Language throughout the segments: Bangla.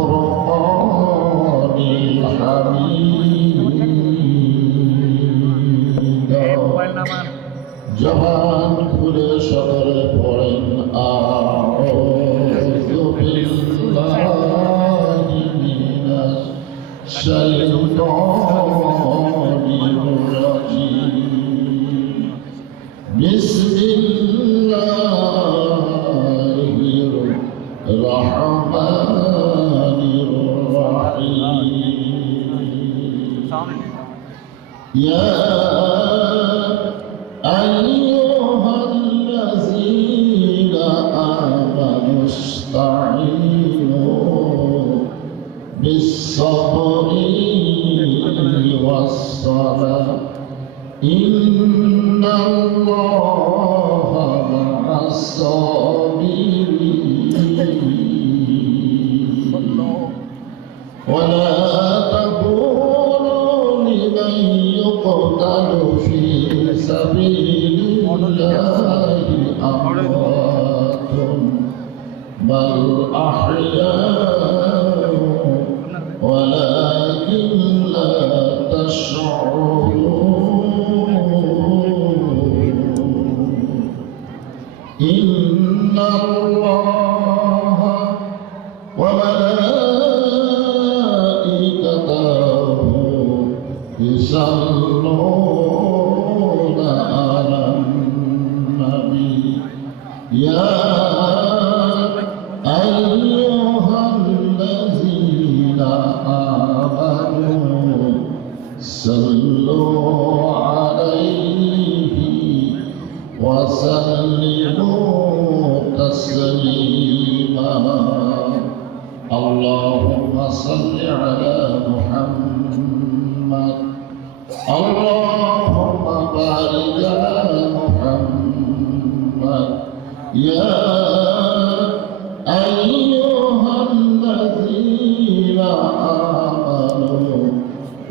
والفرقان الحميد জবান খুলে সকলে পড়েন আউযু বিল্লাহি মিনাশ শাইতানির রাজিম বিসমিল্লাহির রহমানির রহিম ইয়া أيها الذين آمنوا استعينوا بالصبر والصلاة إن الله مع الصابرين ولا تقولوا لمن يقتل في سبيل الله أموات بل أحياء ولكن لا تشعرون إن الله وملائكته يصلون على النبي يا أيها الذين آمنوا صلوا عليه وسلموا تسليما اللهم صل على محمد اللهم بارك على محمد يا أيها الذين آمنوا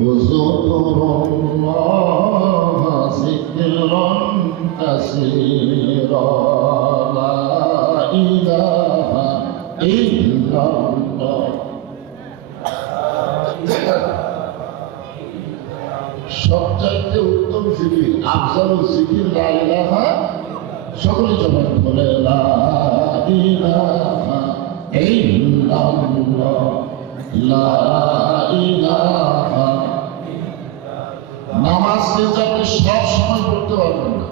اذكروا الله ذكرا كثيرا لا إله إلا الله সবচাইতে উত্তম জিকির আফজালুল জিকির লা ইলাহা সকলে জবান বলে লা ইলাহা ইল্লাল্লাহ লা ইলাহা নামাজ কিন্তু আপনি সব সময় পড়তে পারবেন না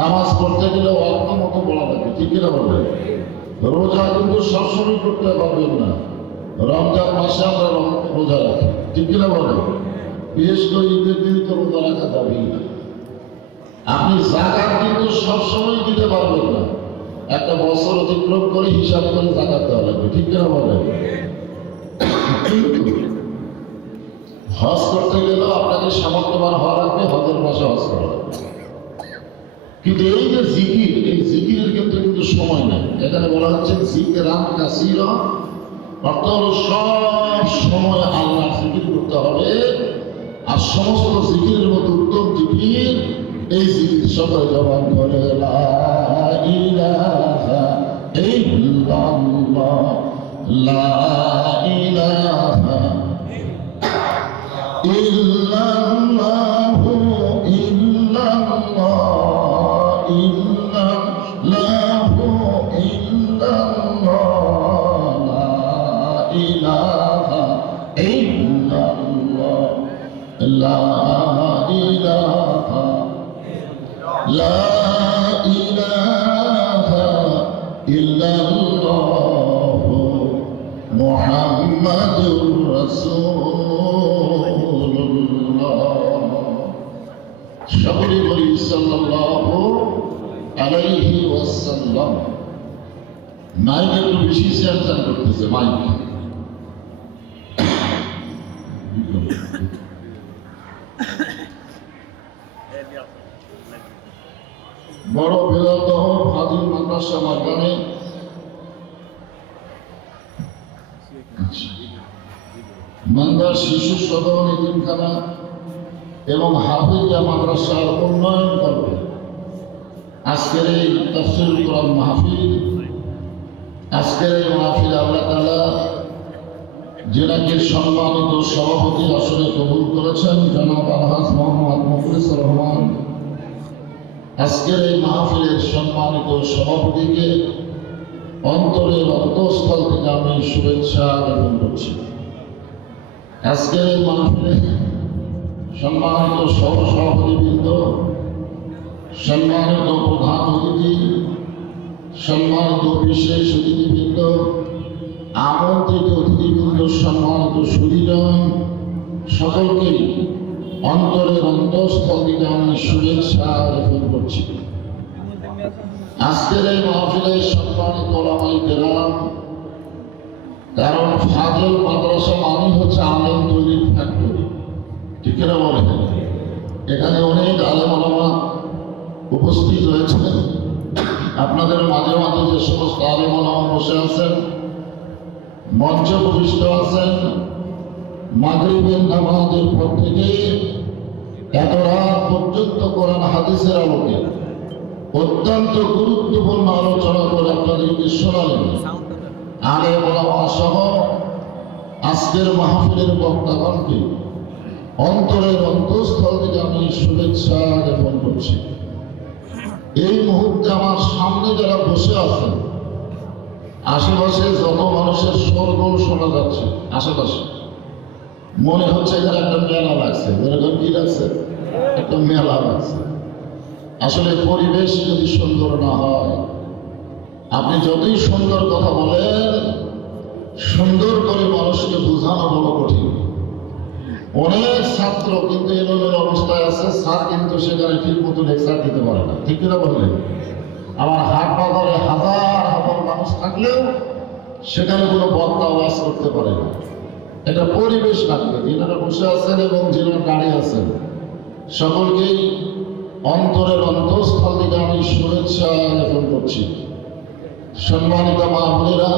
নামাজ পড়তে গেলে অল্প মতো পড়া লাগবে ঠিক কিনা বলবেন রোজা কিন্তু সবসময় করতে পারবেন না রমজান মাসে আমরা রোজা রাখি ঠিক কিনা বলেন বিশেষ করে ঈদের দিন তো রোজা রাখা যাবেই না আপনি যাকাত কিন্তু সবসময় দিতে পারবেন না একটা বছর অতিক্রম করে হিসাব করে যাকাত দেওয়া লাগবে ঠিক কিনা বলেন হজ করতে গেলেও আপনাকে সামর্থ্যবান হওয়া লাগবে হজের মাসে হজ করা লাগবে কিন্তু এই যে জিকির এই জিকিরের ক্ষেত্রে কিন্তু সময় নেই এখানে বলা হচ্ছে জিকিরান কাসীরা অর্থ হলো সব সময় আল্লাহ জিকির করতে হবে আর সমস্ত জিকিরের মধ্যে উত্তম জিকির এই জিকির সবাই জবান করে লা ইলাহা ইল্লাল্লাহ লা ইলাহা ইল্লাল্লাহু ইল্লাল্লাহ ইল্লাল্লাহু ইল্লাল্লাহ লা ইলাহা ইল্লাল্লাহ লা ইলাহা লা ইলাহা ইল্লাল্লাহ মুহাম্মাদুর রাসূলুল্লাহ সকলে বলি সাল্লাল্লাহু আলাইহি ওয়াসাল্লাম মাইক একটু বেশি শেয়ার করতেছে মাইক বড় বৃহত্তম ফাজিল মাদ্রাসা মাদ্রানে মান্দার শিশু সদন এতিমখানা এবং হাফিজিয়া মাদ্রাসার উন্নয়ন করবে। আজকের এই তাফসীরুল কোরআন মাহফিল আজকের এই মাহফিলে আল্লাহ তাআলা যেনাকে সম্মানিত সভাপতি আসনে কবুল করেছেন জনাব আলহাজ মোহাম্মদ মুখলিসুর রহমান, আজকের এই মাহফিলের সম্মানিত সভাপতিকে অন্তরের অন্তঃস্থল থেকে আমি শুভেচ্ছা জ্ঞাপন করছি। আজকের এই মাহফিলে সম্মানিত সহসভাপতিবৃন্দ, সম্মানিত প্রধান অতিথি, সম্মানিত বিশেষ অতিথিবৃন্দ, আমন্ত্রিত অতিথিবৃন্দ, সম্মানিত সুধীজন, সকলকেই অন্তরের অন্তঃস্থল থেকে আমি শুভেচ্ছা জ্ঞাপন করছি। আজকের এই মাহফিলে সম্মানিত ওলামায়ে কেরাম, কারণ ফাজিল মাদ্রাসা মানে হচ্ছে আলেম তৈরির ফ্যাক্টরি, ঠিক না বলেন? এখানে অনেক আলেম ওলামা উপস্থিত রয়েছেন। আপনাদের মাঝে মাঝে যে সমস্ত আলেম ওলামা বসে আছেন, মঞ্চে উপবিষ্ট আছেন, মাগরিবের নামাজের পর থেকে এত রাত পর্যন্ত কোরআন হাদিসের আলোকে অত্যন্ত গুরুত্বপূর্ণ আলোচনা করে আপনাদেরকে শোনালেন আলেম ওলামা সহ আজকের মাহফিলের বক্তাগণকে অন্তরের অন্তঃস্থল থেকে আমি শুভেচ্ছা জ্ঞাপন করছি। এই মুহূর্তে আমার সামনে যারা বসে আছেন, আশেপাশে যত মানুষের শোরগোল শোনা যাচ্ছে, আশেপাশে মনে হচ্ছে এখানে একটা মেলা লাগছে। এরকম কি লাগছে? একটা মেলা লাগছে। আসলে পরিবেশ যদি সুন্দর না হয়, আপনি যতই সুন্দর কথা বলেন, সুন্দর করে মানুষকে বোঝানো বড় কঠিন। অনেক ছাত্র কিন্তু এলোমেলো অবস্থায় আছে, স্যার কিন্তু সেখানে ঠিক মতো লেকচার দিতে পারে না, ঠিক কিনা বললেন? আমার হাট বাজারে হাজার হাজার মানুষ থাকলেও সেখানে কোনো বক্তা ওয়াজ করতে পারে না। এটা পরিবেশ লাগবে। যিনারা বসে আছেন এবং যিনারা দাঁড়িয়ে আছেন, সকলকেই অন্তরের অন্তঃস্থল থেকে আমি শুভেচ্ছা জ্ঞাপন করছি। সম্মানিত মা বোনেরা,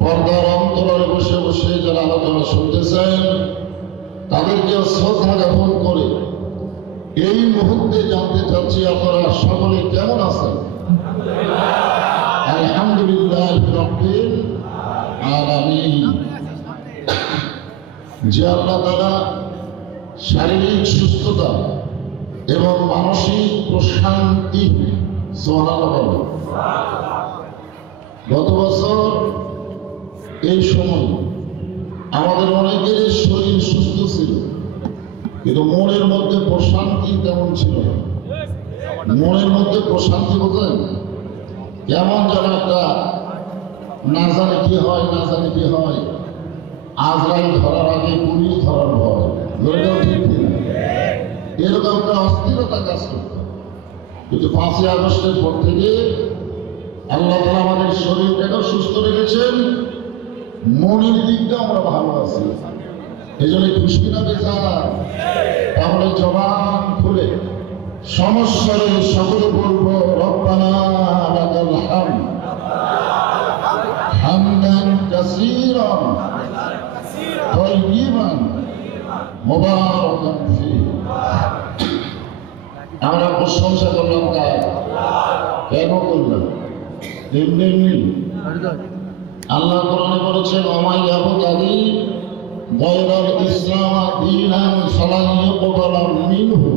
পর্দার অন্তরালে বসে বসে যারা আলোচনা শুনতেছেন, তাদেরকে শ্রদ্ধা জ্ঞাপন করে এই মুহূর্তে জানতে চাচ্ছি আপনারা সকলে কেমন আছেন? আলহামদুলিল্লাহ রাব্বিল আলামিন। যে আল্লাহ তাআলা শারীরিক সুস্থতা এবং মানসিক প্রশান্তি, সুবহানাল্লাহ, গত বছর এই সময় আমাদের অনেকের শরীর সুস্থ ছিল, কিন্তু মনের মধ্যে প্রশান্তি তেমন ছিল না। মনের মধ্যে প্রশান্তি বোঝেন? কেমন যেন একটা না জানে কি হয়, না জানে কি হয়। আজরাইল ধরার আগে পুলিশ ধরার ভয়, ঠিক কিনা? এরকম একটা অস্থিরতা কাজ করত। কিন্তু 5ই আগস্টের পর থেকে আল্লাহ তাআলা আমাদের শরীরটাকে সুস্থ রেখেছেন, মনের দিকটা আমরা ভালো আছি। এই জন্য খুশি না বেজার? তাহলে জবান খুলে সমস্যারে সকলে বলবো রব্বানা লাকাল হামদ হামদান কাসীরান তাইয়িবান মুবারাকান ফীহি। আমরা প্রশংসা করলাম কার? কেন করলাম? এমনি আল্লাহ কোরআনে বলেছেন, ওমাই ইয়াবতাগি গায়রাল ইসলাম দীনান ফালান ইউকবালা মিনহু।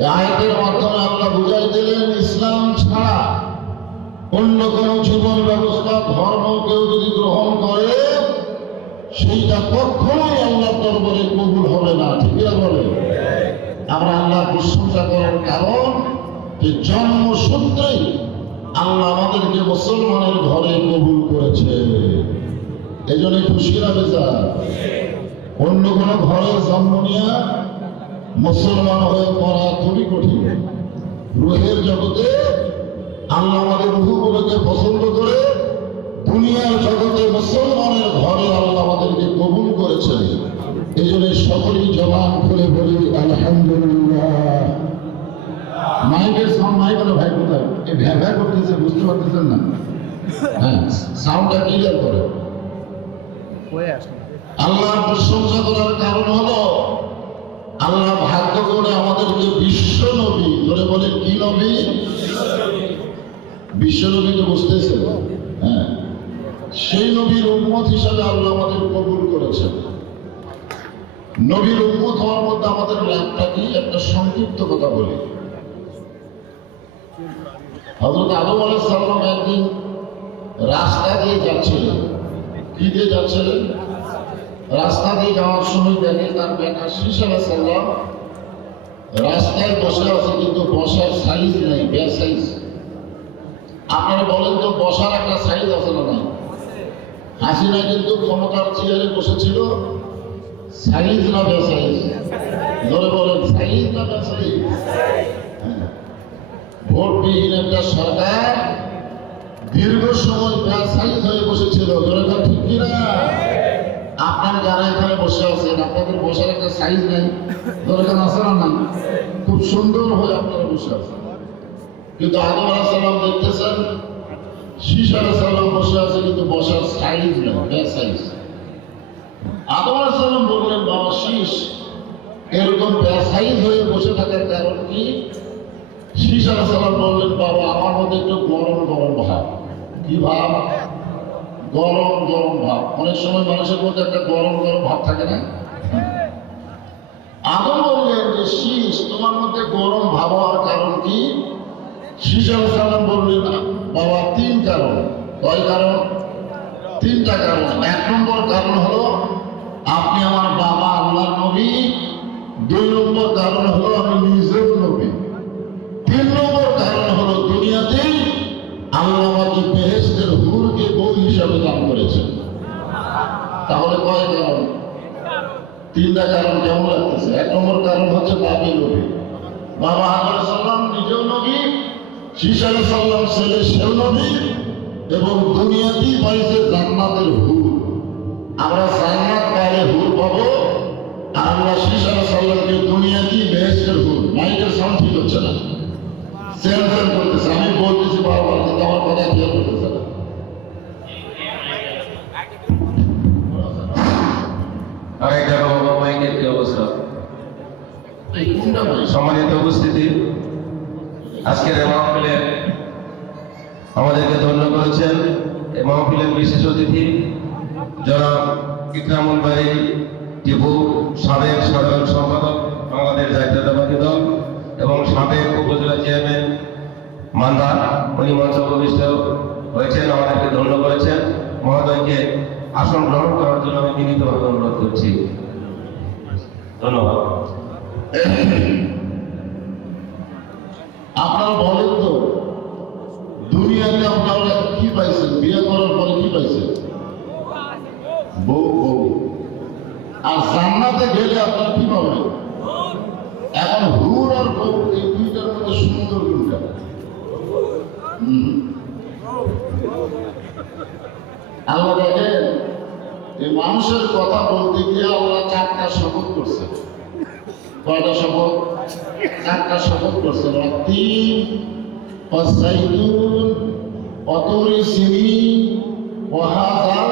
এই আয়াতের মাধ্যমে আল্লাহ বুঝাই দিলেন, ইসলাম ছাড়া অন্য কোনো জীবন ব্যবস্থা, ধর্ম কেউ যদি গ্রহণ করে, সেইটা কখনোই আল্লাহর দরবারে কবুল হবে না, ঠিক না বলে? আমরা আল্লাহ প্রশংসা করার কারণ যে জন্মসূত্রেই আল্লাহ আমাদেরকে মুসলমানের ঘরে কবুল করেছে। এই জন্য খুশি না বেজার? অন্য কোনো ঘরে জন্ম নিয়ে মুসলমান হয়ে পড়া খুবই কঠিন। রুহের জগতে আল্লাহ আমাদের রুহগুলোকে পছন্দ করে, দুনিয়ার জগতে মুসলমানের ঘরে আল্লাহ আমাদেরকে কবুল করেছে। এই জন্য সকলেই জবান খুলে বলি আলহামদুলিল্লাহ। মাইকের সাউন্ড নাই বলে ভাই কোথায়? এই ভ্যা ভ্যা করতেছে, বুঝতে পারতেছেন না? হ্যাঁ, সাউন্ডটা ক্লিয়ার করে। আল্লাহর প্রশংসা করার কারণ হলো আল্লাহ ভাগ্য করে আমাদেরকে বিশ্ব নবী ধরে বলে। কি নবী? বিশ্ব নবী তো বুঝতেছে, সেই নবীর উম্মত হিসাবে আল্লাহ আমাদের কবুল করেছেন। নবীর উম্মত হওয়ার মধ্যে আমাদের লাভটা কি, একটা সংক্ষিপ্ত কথা বলি। হযরত আদম আলাইহিস সালাম একদিন রাস্তা দিয়ে যাচ্ছিলেন। কি দিয়ে যাচ্ছিলেন? রাস্তা দিয়ে যাওয়ার সময় দেখে তার বেটা শীশ আলাইহিস সালাম রাস্তায় বসে আছে, কিন্তু বসার সাইজ নেই, বে সাইজ। আপনারা বলেন তো, বসার একটা সাইজ আছে না? নাই। হাসিনা কিন্তু ক্ষমতার চেয়ারে বসেছিল, সাইজ না বে সাইজ? ধরে বলেন, সাইজ না বে সাইজ? ভোটবিহীন একটা সরকার দীর্ঘ সময় বে সাইজ হয়ে বসেছিল। ধরে বলেন, ঠিক কিনা? আপনার যারা এখানে বসে আছেন, আপনাদের বসার একটা সাইজ নেই, দরকার আছে না? না, খুব সুন্দর হয়ে আপনারা বসে আছেন। কিন্তু আদম আলাইহিস সালাম দেখতেছেন শীশ আলাইহিস সালাম বসে আছে, কিন্তু বসার সাইজ নেই, বে সাইজ। আদম আলাইহিস সালাম বললেন, বাবা শীশ, এরকম বে সাইজ হয়ে বসে থাকার কারণ কি? শীশ আলাইহিস সালাম বললেন, বাবা আমার মধ্যে একটু গরম গরম ভাব। কি ভাব? গরম গরম ভাব। অনেক সময় মানুষের মধ্যে একটা গরম গরম ভাব থাকে না? আদম বললেন যে শীষ, তোমার মধ্যে গরম ভাব হওয়ার কারণ কি? শীষ আলাইহিস সালাম বললেন, বাবা তিন কারণ। কয় কারণ? তিনটা কারণ। এক নম্বর কারণ হলো আপনি আমার বাবা আল্লাহর নবী। দুই নম্বর কারণ হলো আমি নিজেও নবী। তিন নম্বর কারণ হলো দুনিয়াতে আল্লাহ আমাকে বেহেশতের হুরকে বউ হিসাবে দান করেছেন। তাহলে কয় কারণ? তিনটা কারণ। কেমন লাগতেছে? এক নম্বর কারণ হচ্ছে বাবা নবী, বাবা আদম আলাইহিস সালাম নিজেও নবী, শীশ আলাইহিস সালাম ছেলে সেও নবী, এবং দুনিয়াতেই পাইছে জান্নাতের হুর। আমরা জান্নাত পাইলে হুর পাবো, আর আমরা শীশ আলাইহিস সালামকে দুনিয়াতেই বেহেশতের হুর। মাইকের সাউন্ড ঠিক হচ্ছে না, সেন্সার করতেছে। আমি বলতেছি বারবার, কিন্তু আমার কথা খেয়াল করতেছে না। কি অবস্থা? সম্মানিত উপস্থিতি, আজকের এই মাহফিলে আমাদেরকে ধন্য করেছেন এই মাহফিলের বিশেষ অতিথি জনাব ইকরামুল বারী টিপু, সাবেক সাধারণ সম্পাদক বাংলাদেশ জাতীয়তাবাদী দল এবং সাবেক উপজেলা চেয়ারম্যান মান্দা। উনি মঞ্চ উপবিষ্ট হয়েছেন, আমাদেরকে ধন্য করেছেন। মহোদয়কে আসন গ্রহণ করার জন্য আমি বিনীতভাবে অনুরোধ করছি। ধন্যবাদ। আপনারা বলেন তো, দুনিয়াতে আপনারা কি পাইছেন? বিয়ে করার পরে কি পাইছেন? বউ। বউ। আর জান্নাতে গেলে আপনারা কি পাবেন? এখন হুর আর বউ, এই দুইটার মধ্যে সুন্দর কোনটা? আল্লাহ দেখেন, এই মানুষের কথা বলতে গিয়ে আল্লাহ চারটা শপথ করছে। কয়টা শপথ? চারটা শপথ করছে। তিন ওয়াসাইতুন ওয়াতুরি সিনিন ওয়া হাযাল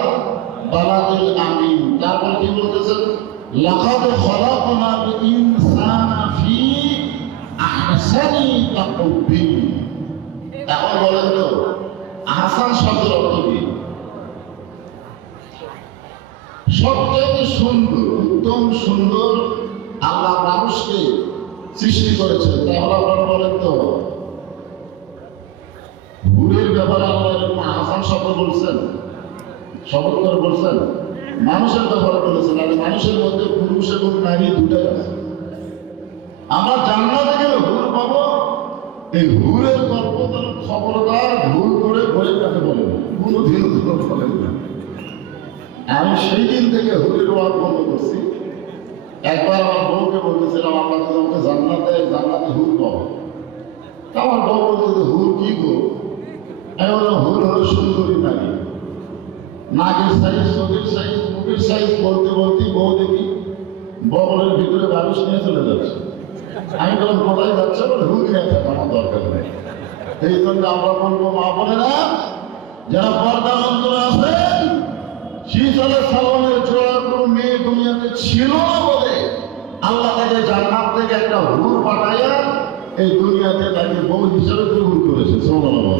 বালাদিল আমিন। তারপর কি বলতেছেন? লাকাদ খালাকনাল ইনসানা ফি আহসানি তাকওয়িম। এখন বলেন তো, আহসান শব্দের অর্থ কি? সবচেয়ে সুন্দর, উত্তম সুন্দর আল্লাহ মানুষকে সৃষ্টি করেছেন। তাহলে আপনারা বলেন তো, হুরের ব্যাপারে আল্লাহ এরকম আহসান শব্দ বলছেন, শপথ করে বলছেন? মানুষের ব্যাপারে বলেছেন। আর মানুষের মধ্যে পুরুষ এবং নারী দুটাই আছে। আমরা জান্নাতে গেলে হুর পাবো। এই হুরের গল্প তারা খবরদার ভুল করে বলে কাকে বলেন, কোনোদিন বলেন না। আমি সেই দিন থেকে হুরের ওয়াজ বন্ধ করছি। একবার আমার বউকে বলতেছিলাম, আল্লাহ যদি আমাকে জান্নাতে হুর পাবো। আমার বউ বলতে, হুর কি গো? আমি বললাম, হুর হলো সুন্দরী নারী। নাকের সাইজ, চোখের সাইজ, মুখের সাইজ বলতে বলতে বউ দেখি বগলের ভিতরে মানুষ নিয়ে চলে যাচ্ছে। আমি বললাম, কোথায় যাচ্ছে? বলে, হুর নিয়ে থাকা আমার দরকার নেই। এই জন্য আমরা বলবো, মা বোনেরা যারা পর্দা অন্তরে আছেন, শীষ আলাইহিস সালামের জোড়া কোনো মেয়ে দুনিয়াতে ছিল না বলে আল্লাহ তাকে জান্নাত থেকে একটা হুর পাঠাইয়া এই দুনিয়াতে তাকে বউ হিসাবে কবুল করেছে। সুবহানাল্লাহ।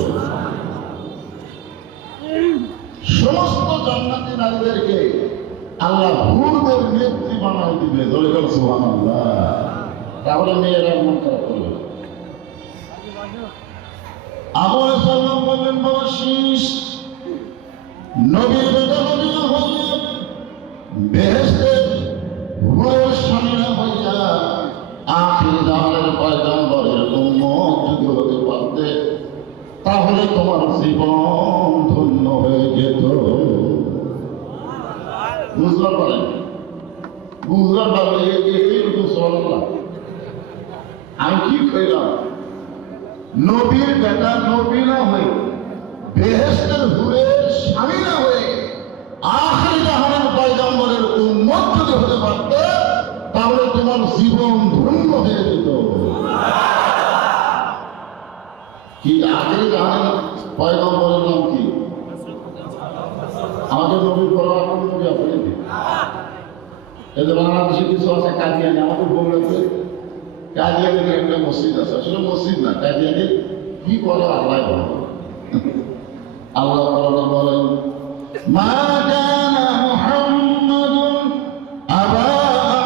সমস্ত জান্নাতি নারীদেরকে আল্লাহ হুরদের নেত্রী বানায় দিবে। ধরে গেল সুবহানাল্লাহ। তাহলে মেয়েরা মন খারাপ করবে না। আবু সাল্লাম বললেন, বাবা শীষ নবীর বেটা নবী না হইয়া বেহেশতের হুরের স্বামী না হইয়া আখির জামানের পয়গম্বরের উম্মত যদি হতে পারতে তাহলে তোমার জীবন ধন্য হয়ে যেত। বুঝতে পারেন? বুঝতে পারলে এইরকম সুবহানাল্লাহ। আমি কি কইলাম? নবীর বেটা নবী না হয়ে বেহেশতের হুরের স্বামী না হয়ে আখির জাহানের পয়গম্বরের উম্মত যদি হতে পারতে তাহলে তোমার জীবন ধন্য হয়ে যেত। কি আখির জাহানের পয়গম্বরের নাম কি? আমাদের নবীর পর আর কোন নবী আছে নাকি? এই যে বাংলাদেশে কিছু আছে কাদিয়ানি, আমাদের বগুড়াতে কাদিয়ানির একটা মসজিদ আছে। আসলে মসজিদ না, কাদিয়ানি কি বলে আল্লাহ বলে। আল্লাহ তাআলা বলেন, মা কানা মুহাম্মাদুন আবা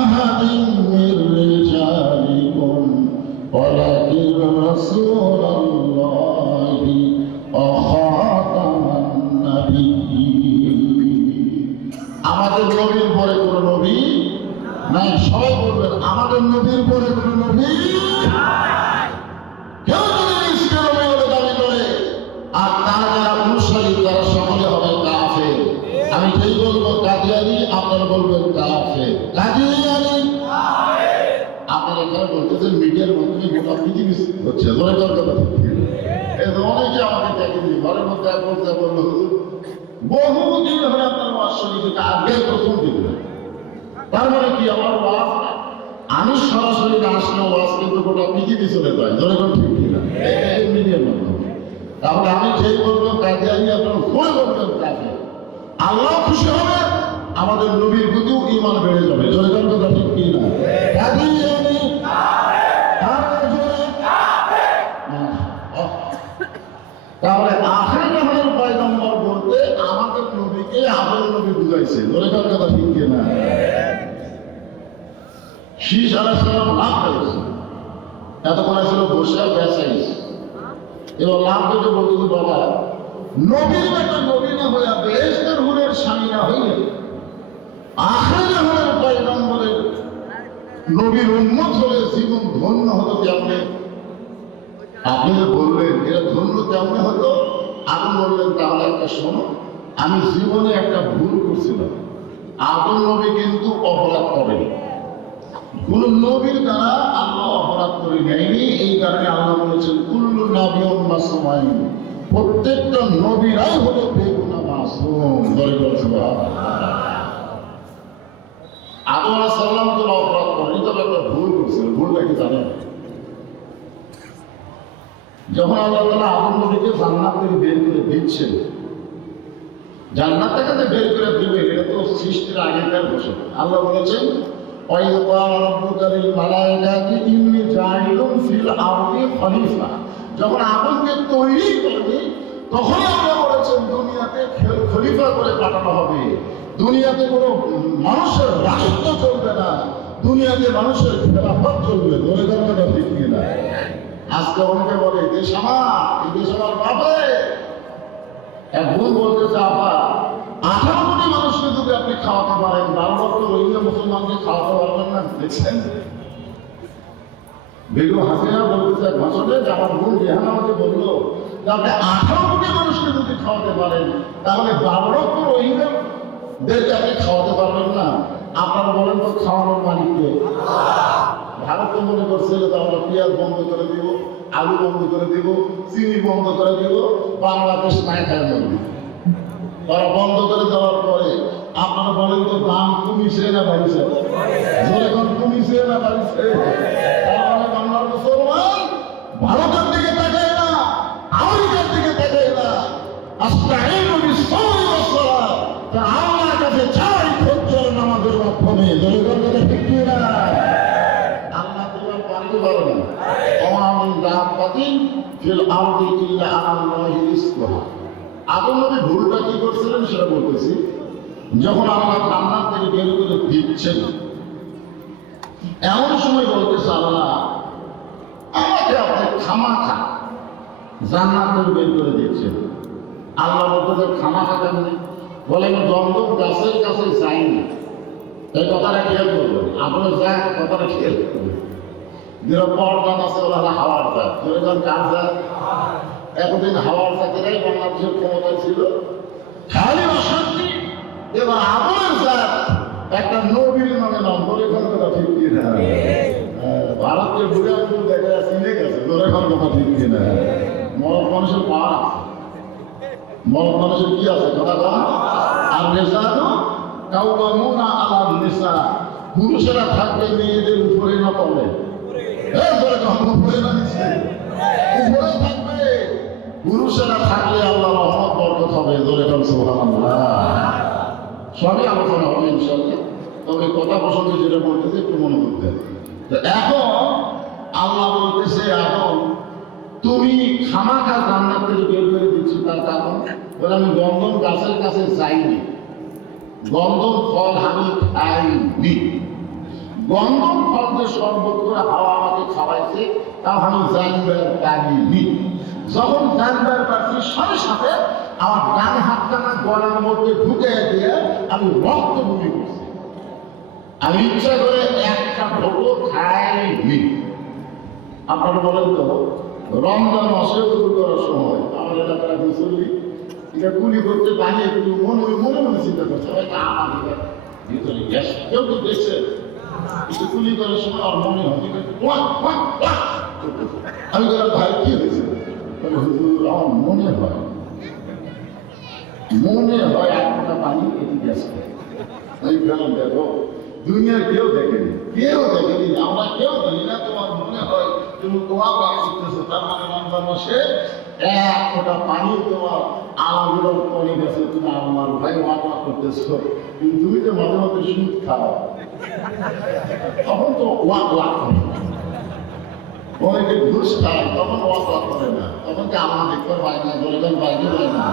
আহাদিন মির রিজালিকুম ওয়ালাকিন রাসূলুল্লাহি ওয়া খাতামান নাবিয়্যিন। আমাদের নবীর পরে কোন নবী নাই। সবাই বলবেন, আমাদের নবীর পরে কোন নবী নাই। কেউ যদি নিষ্ঠ নবী বলে দাবি করে আর তারা যারা অনুসারী তারা সকলে হবে কাফের। আমি যেই বলবো কাদিয়ানি, আপনারা বলবেন কাফের। কাদিয়ানি আপনারা এখানে বলতেছেন মিডিয়ার মাধ্যমে গোটা পৃথিবী হচ্ছে। ধরে কথা অনেকে আমাকে দেখেনি ঘরের মধ্যে এক বলতে বললো, বহুদিন ধরে আপনার ওয়াজ শুনেছি, আগে প্রথম দিন। তার মানে কি আমার ওয়াজ আমি সরাসরি না আসলে ওয়াজ কিন্তু গোটা পৃথিবী চলে যায়। ধরে ঠিক কিনা? এই মিডিয়ার মাধ্যমে। তাহলে আমি যেই বলবো কাদিয়ানি, আপনার ভুল বলবেন কাফের। আল্লাহ খুশি হবে, আমাদের নবীর প্রতিও ঈমান বেড়ে যাবে। ধরে কথা ঠিক কিনা? কাদিয়ানি তাহলে আখির জামানের পয়গম্বর বলতে আমাদের নবীকে আমাদের নবী বুঝাইছে। ধরে কথা ঠিক কিনা? শীষ আলাইহিস সালাম লাভ করেছে, এতক্ষণ ছিল বসে বেসাইস। এবার লাভ করে বলতে, বাবা নবীর বেটা নবী না হইয়া বেহেশতের হুরের স্বামী না হইলে আখির জামানের পয়গম্বরের নবীর উম্মত হলে জীবন ধন্য হতো কেমনে? আপনি যে বললেন এরা ধন্য কেমনে হতো, আমি বললেন তাহলে একটা শোনো, আমি জীবনে একটা ভুল করছিলাম। আদম নবী কিন্তু অপরাধ করেনি, কোন নবীর দ্বারা আল্লাহ অপরাধ করে নেয়নি। এই কারণে আল্লাহ বলেছেন কুল্লু নাবিয়্যুন মাসুম, প্রত্যেকটা নবীরাই হলো বেগুনা মাসুম। আদম আলাইহিস সালাম তো অপরাধ করেনি, তবে একটা ভুল করছিল। ভুলটা কি জানেন? যখন আল্লাহ তাআলা আদম নবীকে জান্নাত থেকে বের করে দিচ্ছেন, জান্নাত থেকে যে বের করে দিবে এটা তো সৃষ্টির আগেকার বসে। আল্লাহ বলেছেন وَإِذْ قَالَ رَبُّكَ لِلْمَلَائِكَةِ إِنِّي جَاعِلٌ فِي الْأَرْضِ خَلِيفَةً। যখন আদমকে তৈরি করবে তখন আল্লাহ বলেছেন দুনিয়াতে খলিফা করে পাঠানো হবে। দুনিয়াতে কোনো মানুষের রাষ্ট্র চলবে না, দুনিয়াতে মানুষের খেলাফত চলবে। ধরে কথা ঠিক কিনা? আজকে অনেকে বলে দেশ আমার, এই দেশ আমার পাবে। এক ভুল বলতেছে, আপা 18 কোটি মানুষকে যদি আপনি খাওয়াতে পারেন, 12 লক্ষ রোহিঙ্গা মুসলমানকে খাওয়াতে পারবেন না? দেখছেন বেগম হাসিনা বলতেছে ভাষণে, যে আমার বোন রেহানা আমাকে বললো যে আপনি 18 কোটি মানুষকে যদি খাওয়াতে পারেন তাহলে 12 লক্ষ রোহিঙ্গাদেরকে আপনি খাওয়াতে পারবেন না। আপনারা বলেন তো খাওয়ানোর মালিককে? ভারত মনে করছে যে আমরা পেঁয়াজ বন্ধ করে দিব, আলু বন্ধ করে দিব, চিনি বন্ধ করে দিব, বাংলাদেশ নাই খায় বলবে। তারা বন্ধ করে দেওয়ার পরে আপনারা বলেন তো দাম কমিছে না বাড়িছে? যখন কমিছে না বাড়িছে? তাহলে বাংলার মুসলমান ভারতের দিকে তাকায় না, আমেরিকার দিকে তাকায় না। আস্তাঈনু বিস-সাবরি ওয়াস-সালাহ, আল্লাহর কাছে চাই ধৈর্য নামাজের মাধ্যমে। ঠিক কি না? আল্লাহ তোমার পারতে পারে না। ওয়া মিন দাব্বাতিন ফিল আরদি ইল্লা আলাল্লাহি রিজকুহা। আদম নবী ভুলটা কি করছিলেন সেটা বলতেছি। যখন আল্লাহ জান্নাত থেকে বের করে দিচ্ছেন, এমন সময় বলতেছে আল্লাহ আমাকে আপনি খামাখা জান্নাত থেকে বের করে দিচ্ছেন। আল্লাহ বলতে খামাখা কেমনি বলে, আমি দমদম গাছের কাছে যাইনি। এই কথাটা খেয়াল করবেন, আপনার যা কথাটা খেয়াল করবেন। যেটা পর্দান আছে ওরা হাওয়ার যা, যেরকম কার যা এতদিন হাওয়ার জাতিরাই বাংলাদেশের ক্ষমতায় ছিল, খালি অশান্তি। এবার আদমের জাত একটা নবীর নামে নাম করে কথা ঠিক কিনা? ভারতের বুড়ে আঙ্গুল দেখা চিনে গেছে, তোর এখন কথা ঠিক কিনা? মরদ মানুষের পাওয়ার আছে, মরদ মানুষের কি আছে কথা কম। আর নেশানো কাউমানুনা আলা নেশা, পুরুষেরা থাকবে মেয়েদের উপরে না পড়ে, উপরে না নিচ্ছে, উপরে থাকবে। পুরুষেরা থাকলে আল্লাহ রহমত বরকত হবে। জোরে বল সুবহানাল্লাহ। সবই আলোচনা হবে ইনশাআল্লাহ, তবে কথা প্রসঙ্গে যেটা বলতেছে একটু মনোযোগ দেন। তো এখন আল্লাহ বলতেছে, এখন তুমি খামাখা জান্নাত থেকে বের করে দিচ্ছি, তার কারণ বলে আমি গন্ধম গাছের কাছে যাইনি, গন্ধম ফল আমি খাইনি। গন্ধম ফল যে শরবত করে হাওয়া আমাকে খাওয়াইছে তাও আমি জানবার পারিনি। যখন জানবার পারছি সাথে সাথে আমার ডান হাতটা না গলার মধ্যে ঢুকে দিয়ে আমি রক্ত বমি করছি। আমি ইচ্ছা করে একটা ঢোকো খাইনি। আপনারা বলেন তো, রমজান মাসে উজু করার সময় আমার এলাকার মুসল্লি এটা কুলি করতে পারি, একটু মনে মনে চিন্তা করছে আমাদের ভিতরে গ্যাস কেউ তো দেখছে, একটু কুলি করার সময় আমার মনে হয় আমি ভাই কি হয়েছে, আমার মনে হয় এক ফোঁটা পানি এটি গ্যাস করে। আমি বললাম দেখো দুনিয়ার কেউ দেখেনি, আমরা কেউ জানি না, তোমার মনে হয় তুমি তোমার বাস করতেছো, তার মানে রমজান মাসে এক ফোঁটা পানি তোমার আলাগুলো পড়ে গেছে, তুমি আমার ভাই ওয়াদা করতেছো, কিন্তু তুমি তো মাঝে মাঝে সুদ খাও, তখন তো ওয়াদা করে না। অনেকে ঘুষ খায় তখন ওয়াদা করে না, তখন কি আমার দেখতে পায় না, বলে দেন বাইরে পায় না।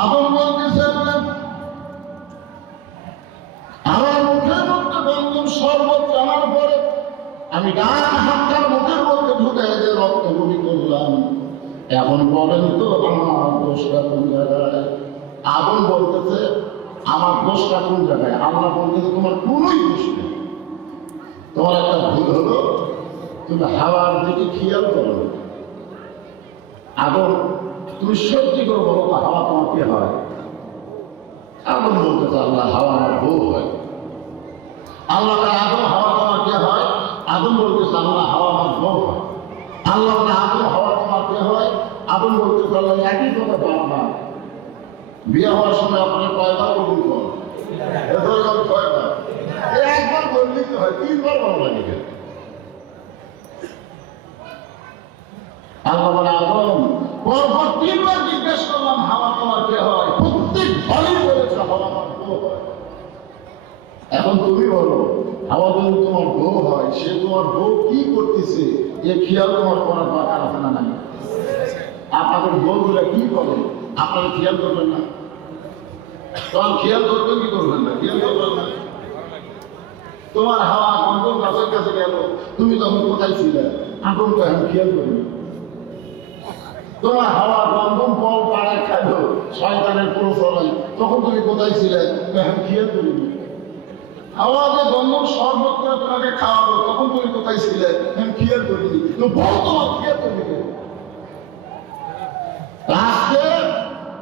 আদম বলতেছে আমার মুখের মধ্যে গন্ধম শরবত জানার পরে আমি ডান হাতটার মুখের মধ্যে ঢুকে যে রক্ত বমি করলাম। এখন বলেন তো আমার দোষটা কোন জায়গায়? আদম বলতেছে আমার দোষটা কোন জায়গায়? আল্লাহ বলতেছে তোমার কোনোই দোষ নেই, তোমার একটা ভুল হলো তুমি হাওয়ার দিকে খেয়াল করো। আদম তুমি সত্যি করে বলো তো হাওয়া তোমার কি হয়? আদম বলতেছে আল্লাহ হাওয়া আমার বউ হয়। আল্লাহ আদম হাওয়া তোমার কে হয়? আদম বলতেছে আল্লাহ হাওয়া আমার বউ হয়। আল্লাহ আদম হাওয়া তোমার কে হয়? আদম বলতেছে আল্লাহ একই কথা বারবার। বিয়ে হওয়ার সময় আপনার কয়বার কবুল করেন? কয়বার? একবার বললেই তো হয়, তিনবার ভালো লাগে। আল্লাহ বলে আদম পরপর তিনবার জিজ্ঞেস করলাম হাওয়া তোমার কে হয়? প্রত্যেক ভালোই বলেছে হাওয়া আমার বউ হয়। এখন তুমি বলো হাওয়া যদি তোমার বউ হয়, সে তোমার বউ কি করতেছে এ খেয়াল তোমার করার দরকার আছে না নাই? আপনাদের বউগুলা কি করে আপনারা খেয়াল করবেন না? তখন খেয়াল করবেন কি করবেন না? খেয়াল করবেন না। তোমার হাওয়া গন্ধম গাছের কাছে গেল, তুমি তখন কোথায় ছিলে? এখন তো এখন খেয়াল করিনি। তোমার হাওয়া গন্ধম ফল পাড়ায় খাইলো শয়তানের প্রচলন, তখন তুমি কোথায় ছিলে? এখন খেয়াল করিনি। হাওয়া যে গন্ধম শরবত করে তোমাকে খাওয়ালো, তখন তুমি কোথায় ছিলে? এখন খেয়াল করিনি। তো বল তোমার খেয়াল করবি। আজকে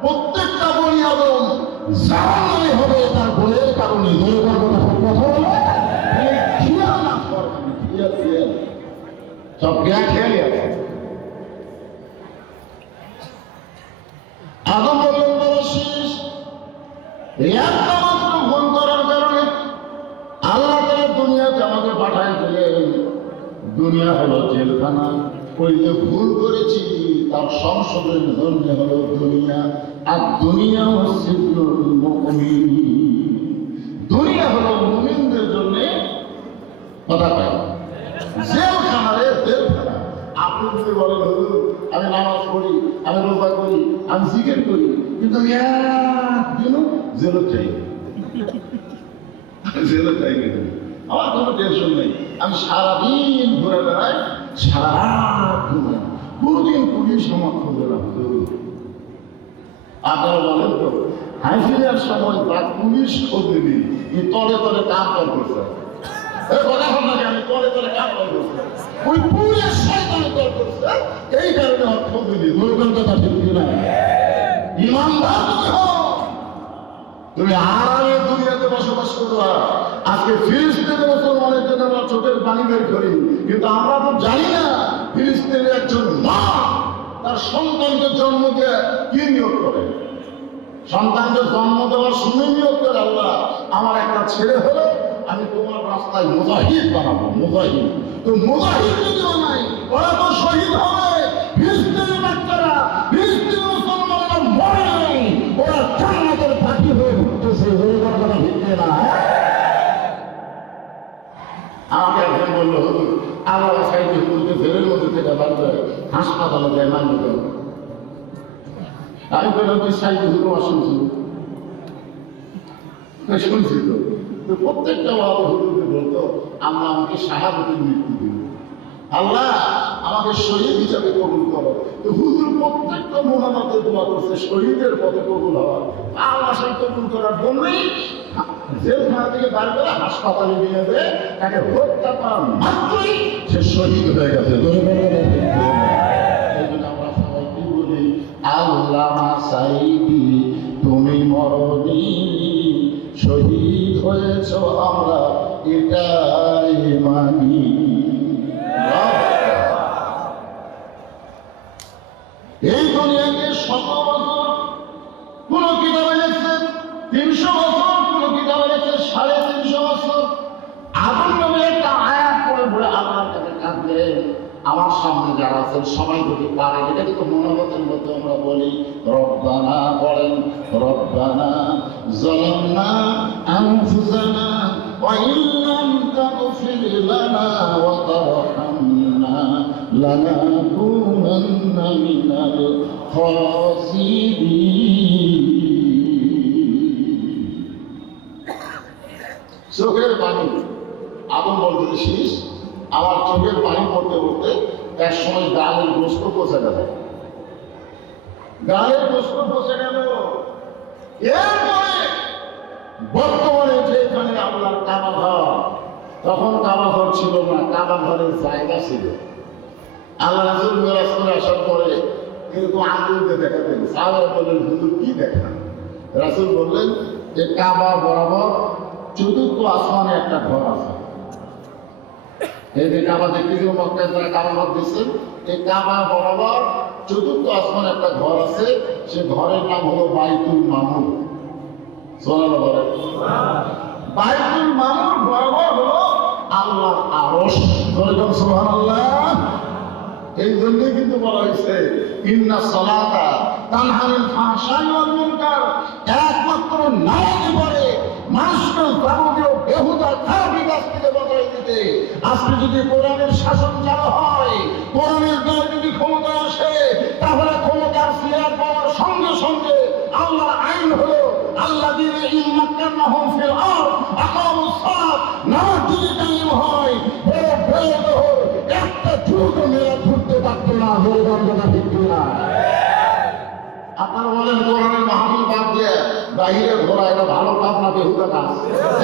প্রত্যেকটা বলি আদম জানাই হবে তার বইয়ের কারণে। কথা বলে খেয়াল না কর, খেয়াল সব জ্ঞান খেয়ালই আছে। আদম বললেন বলছিস একটা মাত্র ভুল করার কারণে আল্লাহ তাআলা দুনিয়াতে আমাকে পাঠায় দিলেন। দুনিয়া হলো জেলখানা, ওই যে ভুল করেছি তার সংশোধনের জন্য হলো দুনিয়া। আর দুনিয়া হচ্ছে মুমিন, দুনিয়া হলো মুমিনদের জন্য কথা পায়। জেলখানা রে জেলখানা। আপনি যদি বলেন হুজুর আমি নামাজ পড়ি, আমি রোজা করি, আমি জিকির করি, কিন্তু আমি একদিনও জেলত চাই জেলত চাই না। আমার কোনো টেনশন নেই, আমি সারাদিন ঘুরে বেড়াই, সারা রাত ঘুমাই, কোনদিন পুলিশ আমার খোঁজে না। আপনারা বলেন তো, হাসিনার সময় বা পুলিশ খোঁজেনি, এই তলে তলে কাম করছে, কথা বল না, আমি তলে তলে কাম করছে, ওই পুলিশ শয়তানি দল করছে, এই কারণে আমার খোঁজেনি। দুর্গম কথা ঠিক না? ইমানদার তুমি হও, তুমি আরামে দুনিয়াতে বসবাস করবা। আজকে ফিলিস্তিনের মুসলমানের জন্য আমরা চোখের পানি বের করি, কিন্তু আমরা তো জানি না ফিলিস্তিনের একজন মা তার সন্তানকে জন্ম দিয়ে কি নিয়োগ করে। সন্তানকে জন্ম দেওয়ার সময় নিয়োগ করে, আল্লাহ আমার একটা ছেলে হলে আমি তোমার রাস্তায় মুজাহিদ বানাবো। মুজাহিদ তো মুজাহিদ যদি বানাই, ওরা তো শহীদ হবে। ফিলিস্তিনের বাচ্চারা, ফিলিস্তিনের মুসলমানরা মরে নাই, ওরা জান্নাতের পাখি হয়ে ঘুরতেছে। ওই কথাটা ভিত্তি না। আমাকে একজন বললো, আমার সাইডে পুলিশে জেলের মধ্যে থেকে বাড়বে, হাসপাতালে যায় মানবে কেন? আমি বললাম তুই সাইডে হুকুম শুনছি, শুনছি তো। প্রত্যেকটা হুকুমকে বলতো, আল্লাহ আমাকে শাহাদাতের মৃত্যু দিন, আল্লাহ আমাকে শহীদ হিসাবে কবুল করো। তো হুজুর প্রত্যেকটা মোনাজাতে দোয়া করছে শহীদের পথে কবুল হওয়া। আল্লাহ সেই কবুল করার জন্যই জেলখানা থেকে বার করে হাসপাতালে নিয়ে যেয়ে তাকে হত্যা করার মাত্রই সে শহীদ হয়ে গেছে। এই জন্য আমরা সবাই কি বলি, আল্লাহ সাইদি তুমি মরনি, শহীদ হয়েছ আমরা এটাই মানি। এই দুনিয়াকে 100 বছর, কোন কিতাবে লিখছে 300 বছর, কোন কিতাবে লিখছে 350 বছর। আদম নবী একটা আয়াত পড়ে পড়ে আল্লাহর কাছে কাঁদলেন। আমার সামনে যারা আছেন সবাই যদি পারে, এটা কিন্তু মনোগতের মধ্যে আমরা বলি, রব্বানা বলেন, রব্বানা যালামনা আনফুসানা ওয়া ইল্লাম তাগফির লানা ওয়া তারহামনা লানাকুনান্না মিনাল খাসিরিন। চোখের পানি আদম বলতে শীষ, আমার চোখের পানি পড়তে পড়তে এক সময় গালের গোস্ত পচে গেল, গালের গোস্ত পচে গেল। এরপরে বর্তমানে যেখানে আপনার কাবা ঘর, তখন কাবা ঘর ছিল না, কাবা ঘরের জায়গা ছিল। আল্লাহ রাসূল মেরাজ করে আসার পরে কিন্তু আঙ্গুলকে দেখাতেন, সাহাবারা বললেন হুজুর কি দেখান? রাসূল বললেন যে কাবা বরাবর চতুর্থ আসমানে একটা ঘর আছে। এই যে কাবা দেখতেছি মক্কায় যারা কাবা ঘর দিচ্ছেন, এই কাবা বরাবর চতুর্থ আসমানে একটা ঘর আছে। সে ঘরের নাম হলো বাইতুল মামুর। সুবহানাল্লাহ বলেন। বাইতুল মামুর বরাবর হলো আল্লাহর আরশ। সুবহানাল্লাহ। এই জন্যই কিন্তু বলা হয়েছে ইন্না সালাতা তানহা আনিল ফাহশাই ওয়াল মুনকার। একমাত্র নামাজ পড়ে মানুষকে যাবতীয় বেহুদা খারাপি কাজ থেকে বাঁচাই দিতে। আজকে যদি কোরআনের শাসন চালু হয়, কোরআনের দল যদি ক্ষমতা আসে, তাহলে ক্ষমতার চেয়ার পাওয়ার সঙ্গে সঙ্গে আল্লাহর আইন হলো আল্লাযীনা ইম্মাক্কানাহুম ফিল আরদ আকামুস সালাত। নামাজ যদি কায়েম হয়, একটা যুগ মেলা ঘুরতে পারত না। জোরগন্ধটা ঠিক না? আপনারা বলেন কোরআনের মাহফিল বাদ দিয়ে বাহিরে ঘোরা এটা ভালো কাজ না বেহুদা কাজ?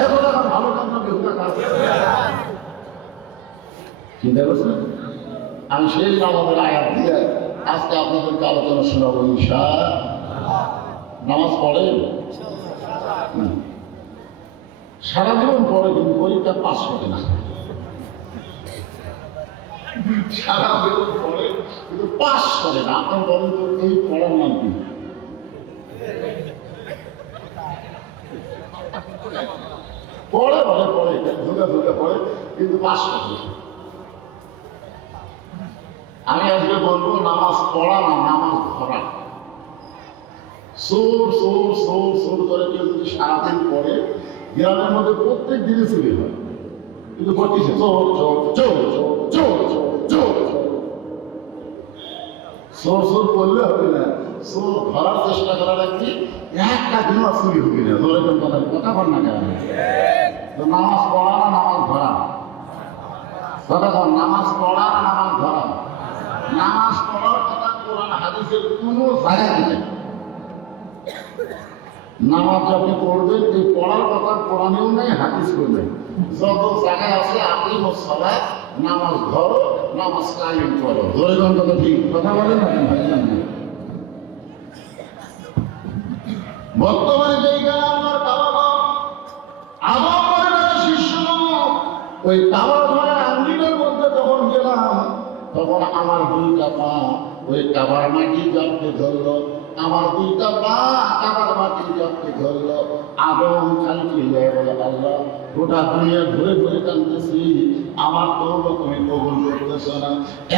এখন ভালো কাজ না বেহুদা কাজ? চিন্তা করছেন? আমি সেই নামাজের আয়াত দিয়ে আজকে আপনাদেরকে আলোচনা শোনাবো। ইনশাআল্লাহ। নামাজ পড়েন? সারা জীবন পড়ে কিন্তু পরীক্ষা পাস করে না। সারা জীবন পড়ে কিন্তু পাস করে না। আপনার বলেন তো এই পড়ার নাম কি? পড়ে বলে পড়ে, ধুকে ধুকে পড়ে কিন্তু পাস করে। আমি আজকে বলবো নামাজ পড়া না, নামাজ ধরা। সোর সোর সোর সোর করে কেউ যদি সারাদিন পড়ে, গ্রামের মধ্যে প্রত্যেক দিনে চুরি হয়, কিন্তু করতেছে চোর চোর চোর চোর চোর চোর চোর চোর। চোর চোর করলে হবে না, চোর ধরার চেষ্টা করা রাখছি, একটা দিন চুরি হবে না। ধরে কথা বল না কেন? তো নামাজ পড়া না নামাজ ধরা? কথা কর, নামাজ পড়া না নামাজ ধরা? নামাজ পড়ার কথা কোরআন হাদিসের কোনো জায়গায় নেই। নামাজ আপনি পড়বেন, এই পড়ার কথা কোরআনেও নেই, হাদিসেও নেই। যত জায়গায় আছে আপনি সালাত, নামাজ ধরো, নামাজ কায়েম করো। ধরে কথা ঠিক কথা বলেন না ভাই? বর্তমানে যেই গান আমার বাবা আমার পরিবারের শিষ্য, ওই কাবা ঘরের আঙ্গিনের মধ্যে যখন গেলাম, তখন আমার দুইটা পা ওই কাবার মাটি জপতে ধরলো, আমার দুইটা পা কাবার মাটি জপতে ধরলো। আদম খালি চিল্লায় বলে, আল্লাহ গোটা দুনিয়া ঘুরে ঘুরে কাঁদতেছি, আমার তওবা তুমি কবুল করতেছো না।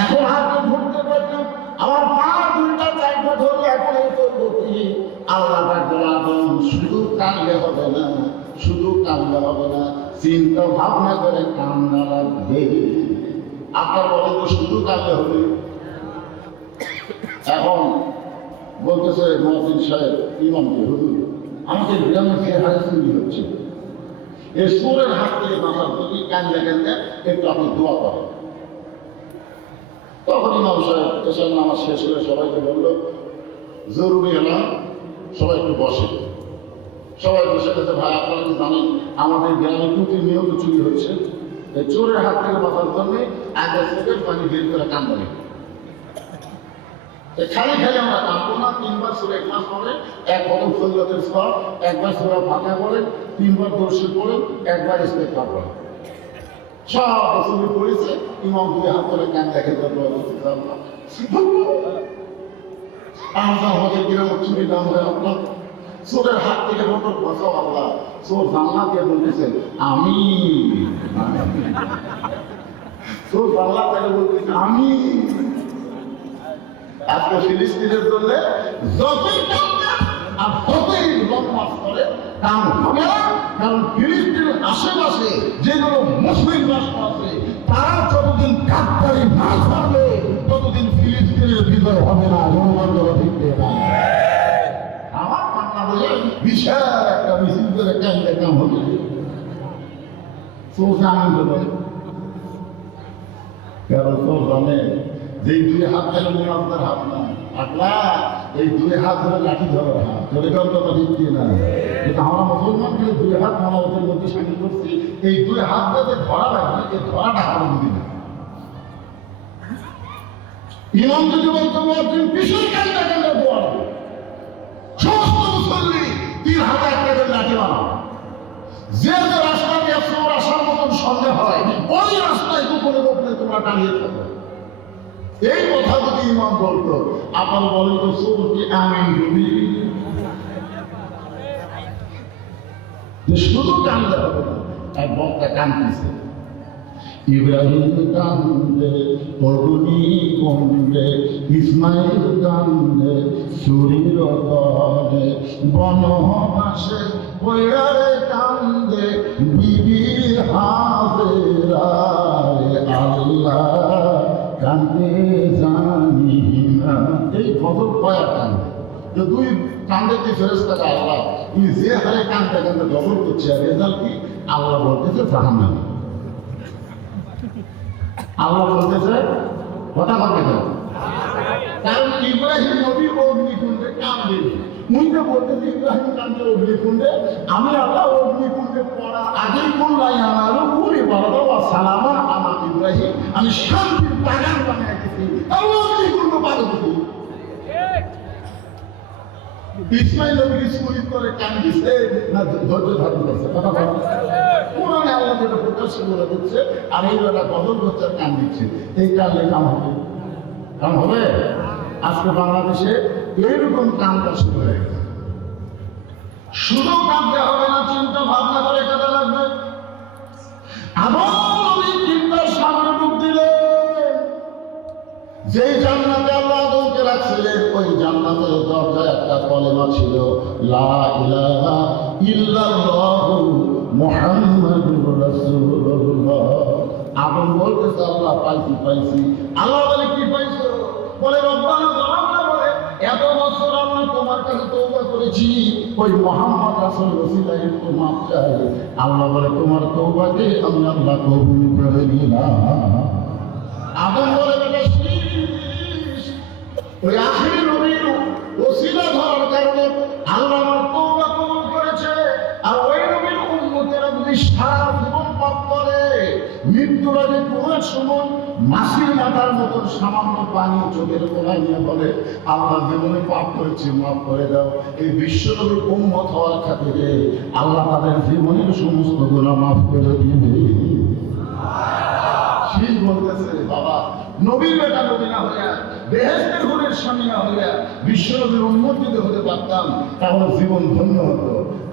এখন আর তো ঘুরতে পারলাম, আমার পা দুইটা জায়গা ধরলো, এখন এই করবো কি? আল্লাহ ডাকলো, আদম শুধু কাঁদলে হবে না, শুধু কাঁদলে হবে না, চিন্তা ভাবনা করে কান্না লাগবে। আপনার বলে তো শুধু কাঁদলে হবে? এখন বলতেছে মহাদিন সাহেব ইমামকে, হুজুর আমাদের গ্রামে হারে চুরি হচ্ছে, এই সুরের হাত থেকে বাঁচার প্রতি কান্দে কান্দে একটু আপনি দোয়া করেন। তখন ইমাম সাহেব এসব নামাজ শেষ করে সবাইকে বললো, জরুরি এলাম, সবাই একটু বসে। সবাই বসে গেছে। ভাই আপনারা কি জানেন আমাদের গ্রামে প্রতিনিয়ত চুরি হচ্ছে? এই চোরের হাত থেকে বাঁচার জন্য আগে থেকে পানি বের করে কান্দে। খালি খালি আমরা কাঁদবো না। 3 বার সূরা ইখলাস পড়ে, 1 কদম ফজিলতের স্তর, 1 বার সূরা ফাতিহা পড়ে, 3 বার দরুদ পড়ে, 1 বার ইস্তেগফার পড়ে। সব রসুল পড়েছে। ইমাম 2 হাত করে কান দেখে আমাদের গ্রামে চুরি দাম হয় আপনার চোরের হাত থেকে মোটর বাঁচাও আল্লাহ। চোর বাংলা দিয়ে বলতেছে আমি, চোর বাংলা থেকে বলতেছে আমি। আজকে ফিলিস্তিনের জন্য যতই আর ততই লম্বাস করে কাম হবে না। কারণ ফিলিস্তিনের আশেপাশে যেগুলো মুসলিম রাষ্ট্র আছে, তারা যতদিন গাদ্দারি না করবে ততদিন ফিলিস্তিনের বিজয় হবে না। জনগণ ঠিক না। আমার বাংলাদেশে বিশাল একটা মিছিল করে কান্দে কাম হবে। চোখ আনন্দ করে কারণ চোখ জানে যে 2 হাত ধরে মোনাজদের হাত না, আপনার এই 2 হাত ধরে লাঠি ধরার হাত। ধরে কথা ঠিক না? কিন্তু আমরা মুসলমান কিন্তু 2 হাত মোনাজদের মধ্যে সামিল করছি। এই 2 হাত যাতে ধরা লাগবে, এই ধরাটা আমরা বুঝি না। ইমাম যদি বলতে বলছেন কিশোর কান্দা কান্দা দোয়া, সমস্ত মুসল্লি 3 হাতে একটা করে লাঠি বানাও। যে যে রাস্তা দিয়ে চোর আসার মতন সন্দেহ হয়, ওই রাস্তায় দুপুরে বলতে তোমরা দাঁড়িয়ে থাকো। এই কথা যদি ইমাম বলতো, আপনার বলেন তো চোরকে আমিন ডুবি শুধু কান্দে হবে না। এক বক্তা কান্দতেছে, ইব্রাহিম কান্দে অগ্নি কুণ্ডে, ইসমাইল কান্দে সুরির তলে, বনবাসে পৈরারে কান্দে বিবি হাজেরা। আল্লাহ কান্দে জানি না। এই ফজল কয়ার কান্দে যে 2 কান্দে যে ফেরেশতাটা আল্লাহ যে হারে কান্দে কান্দে দখল করছে, আর রেজাল্ট কি? আল্লাহ বলতেছে জাহান্নামে। আল্লাহ বলতেছে কথা বলতে হবে, কারণ ইব্রাহিম নবী অগ্নিকুণ্ডে কাঁদলেন। মুইটা বলতেছে ইব্রাহিম কান্দে অগ্নিকুণ্ডে, আমি আল্লাহ অগ্নিকুণ্ডে পড়া আগেই বললাই আমার পুরে বলা সালামা আমার ইব্রাহিম, আমি শান্তির বাগান বানিয়ে দিচ্ছি, অগ্নিকুণ্ড পারে দিচ্ছি। ইসমাইল নবীর স্কুলিত করে কান্দিছে না ধৈর্য ধারণ করছে? কথা বল। কোরআনে আল্লাহ যেটা প্রকাশ করে দিচ্ছে, আর এই বেলা কদর করছে কান দিচ্ছে। এই কারণে কাম হবে, কাম হবে। আজকে বাংলাদেশে এইরকম কামটা শুরু হয়ে গেছে। শুধু কামতে হবে না, চিন্তা ভাবনা করে কাজে লাগবে। আদম নবী চিন্তার সামনে ডুব দিলেন। যেই জান্নাতে আল্লাহ আদমকে রাখছিলেন, ওই জান্নাতের দরজায় একটা কলেমা ছিল, লা ইলাহা ইল্লাল্লাহু মুহাম্মাদুর রাসূলুল্লাহ। আদম বলতেছে আল্লাহ পাইছি পাইছি। আল্লাহ বলে কি পাইছো? বলে রব্বানা যালামনা, বলে এত বছর আমরা তোমার কাছে তওবা করেছি, ওই মুহাম্মদ রাসূল ওসিলায় একটু মাফ চাই। আল্লাহ বলে তোমার তওবাকে আমি আল্লাহ কবুল করে নিলাম। আদম বলে বেটা শীষ, ওই আখিরি নবীর ওসিলা ধরার কারণে আল্লাহ আমার তওবা কবুল করেছে। আর ওই নবীর উম্মতেরা যদি সারা জীবন পাপ করে, মৃত্যুর আগে কোনো সময় মাসির মাথার মতন সামান্য পানি চোখের কোনায় নিয়ে বলে আল্লাহ জীবনে পাপ করেছি, মাফ করে দাও, এই বিশ্বনবীর উম্মত হওয়ার খাতিরে আল্লাহ তাদের জীবনের সমস্ত গুনাহ মাফ করে দিবে। শীষ বলতেছে বাবা, নবীর বেটা নবী না হইয়া, বেহেশতের হুরের স্বামী না হইয়া বিশ্বনবীর উম্মত যদি হতে পারতাম তাহলে জীবন ধন্য হতো।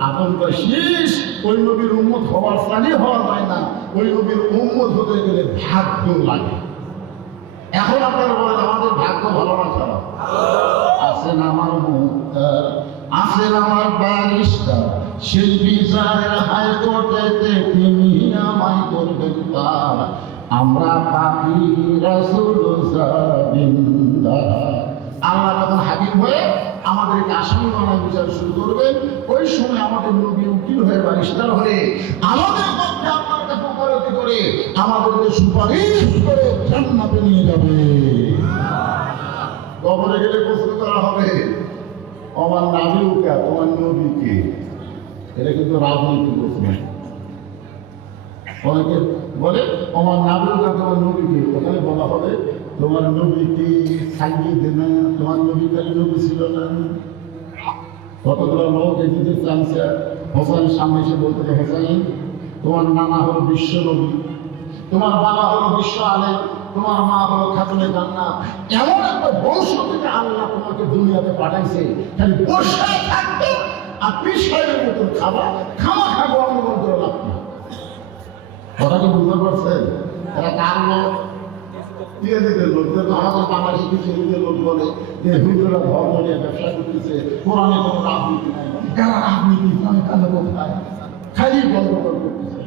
আতঙ্ক শীষ, ওই নবীর উম্মত হওয়ার স্থানীয় হওয়া যায় না, ওই নবীর উম্মত হতে গেলে ভাগ্য লাগে। এখন আপনারা বলেন আমাদের ভাগ্য ভালো না খারাপ? আছেন আমার মুক্তার, আছেন আমার বারিস্টার, সেই বিচারের হাইকোর্টেতে তিনি আমায় করবেন পার। আমরা পাপী রাসূল জামিনদার। আল্লাহ যখন হাকিম হয়ে আমাদেরকে আসামি বানায় বিচার শুরু করবেন, ওই সময় আমাদের নবী উকিল হয়ে বারিস্টার হয়ে আমাদের পক্ষে আপনার কাছে ওকালতি করে আমাদেরকে সুপারিশ করে জান্নাতে নিয়ে যাবে। কবরে গেলে প্রশ্ন করা হবে আমার নাবিউকা, তোমার নবীকে। এটা কিন্তু রাজনৈতিক প্রশ্ন। অনেকে বলে আমার নাবিউকা, তোমার নবীকে। ওখানে বলা হবে তোমার নবীকে সাইয়ে দেনা, তোমার নবী কালী নবী ছিল না। কতগুলো লোক এদিকে চান্সে হোসেন সামনে এসে বলতে, হোসেন তোমার নানা হলো বিশ্ব নবী, তোমার বাবা হলো বিশ্ব আলেম, তোমার মা হলো খাতুনে জান্নাত। এমন একটা বংশ থেকে আল্লাহ তোমাকে দুনিয়াতে পাঠাইছে, খালি বসে থাকবে আর পিসাইয়ের মতন খাবা, খাওয়া খাবো অনুভব করে লাভ না। কথা কি বুঝতে পারছেন? এরা কার লোক? ইয়েদের লোক। আমাদের বাংলাদেশি কিছু ইয়েদের লোক বলে যে হুজুরা ধর্ম নিয়ে ব্যবসা করতেছে, কোরআনে কোনো রাজনীতি নাই, এরা রাজনীতি ইসলামে কাজে কোথায় খালি বন্ধ করতেছে।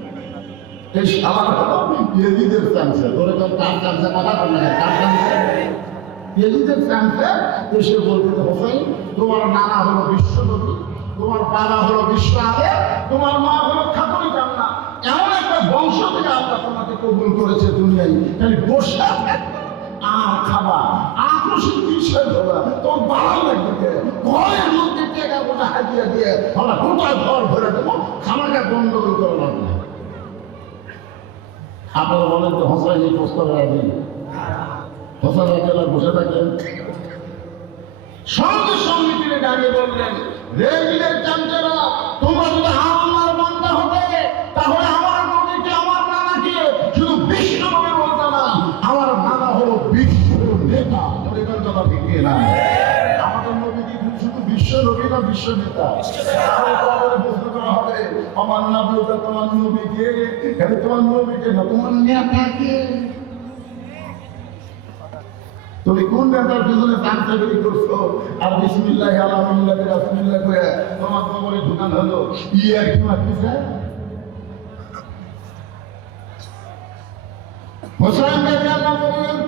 এই সারা ইয়েদের চান্সে ধরে কার চান্সে কথা বলে না, কার চান্সে ইয়েদের চান্সে এসে বলতে হোসেন তোমার নানা হলো বিশ্ব নবী, তোমার বাবা হলো বিশ্ব আলেম, তোমার মা হলো খাতুনে জান্নাত। এমন একটা বংশ থেকে আল্লাহ তোমাকে কবুল করেছে দুনিয়ায়, খালি বসে আর খাবা আকর্ষণ বিষয় ধরা তোমার বাড়াও লাগবে। ঘরের মধ্যে টেকা গোটা হাতিয়ে দিয়ে আমরা গোটা ঘর ভরে দেবো, খামাকে গন্ডগোল করে লাগবে। আপনারা বলেন তো হোসেন এই প্রস্তাবে রাজি? হোসেন রাজিয়াল্লাহ বসে থাকলেন, সঙ্গে সঙ্গে তিনি দাঁড়িয়ে বললেন, রেজিদের চামচারা, তোমরা যদি আল্লাহর বান্দা হতে তাহলে আমার নবীকে, আমার নানাকে শুধু বিশ্ব নবী বলতে না, আমার নানা হলো বিশ্ব নেতা। কথা ঠিক না? আমাদের নবী কি শুধু বিশ্ব নবী না বিশ্ব নেতা? প্রশ্ন করা হবে আমার নবীটা, তোমার নবীকে, তোমার নবীকে না তোমার নেতাকে। তুমি কোন নেতার পিছনে চাকরি করছো? আর বিসমিল্লাহ আলহামদুলিল্লাহ রাসূলুল্লাহ করে তোমার কবরে ঢুকানো হলো, আর কি মারতেছে? হোসেন রাদিয়াল্লাহু বলেন,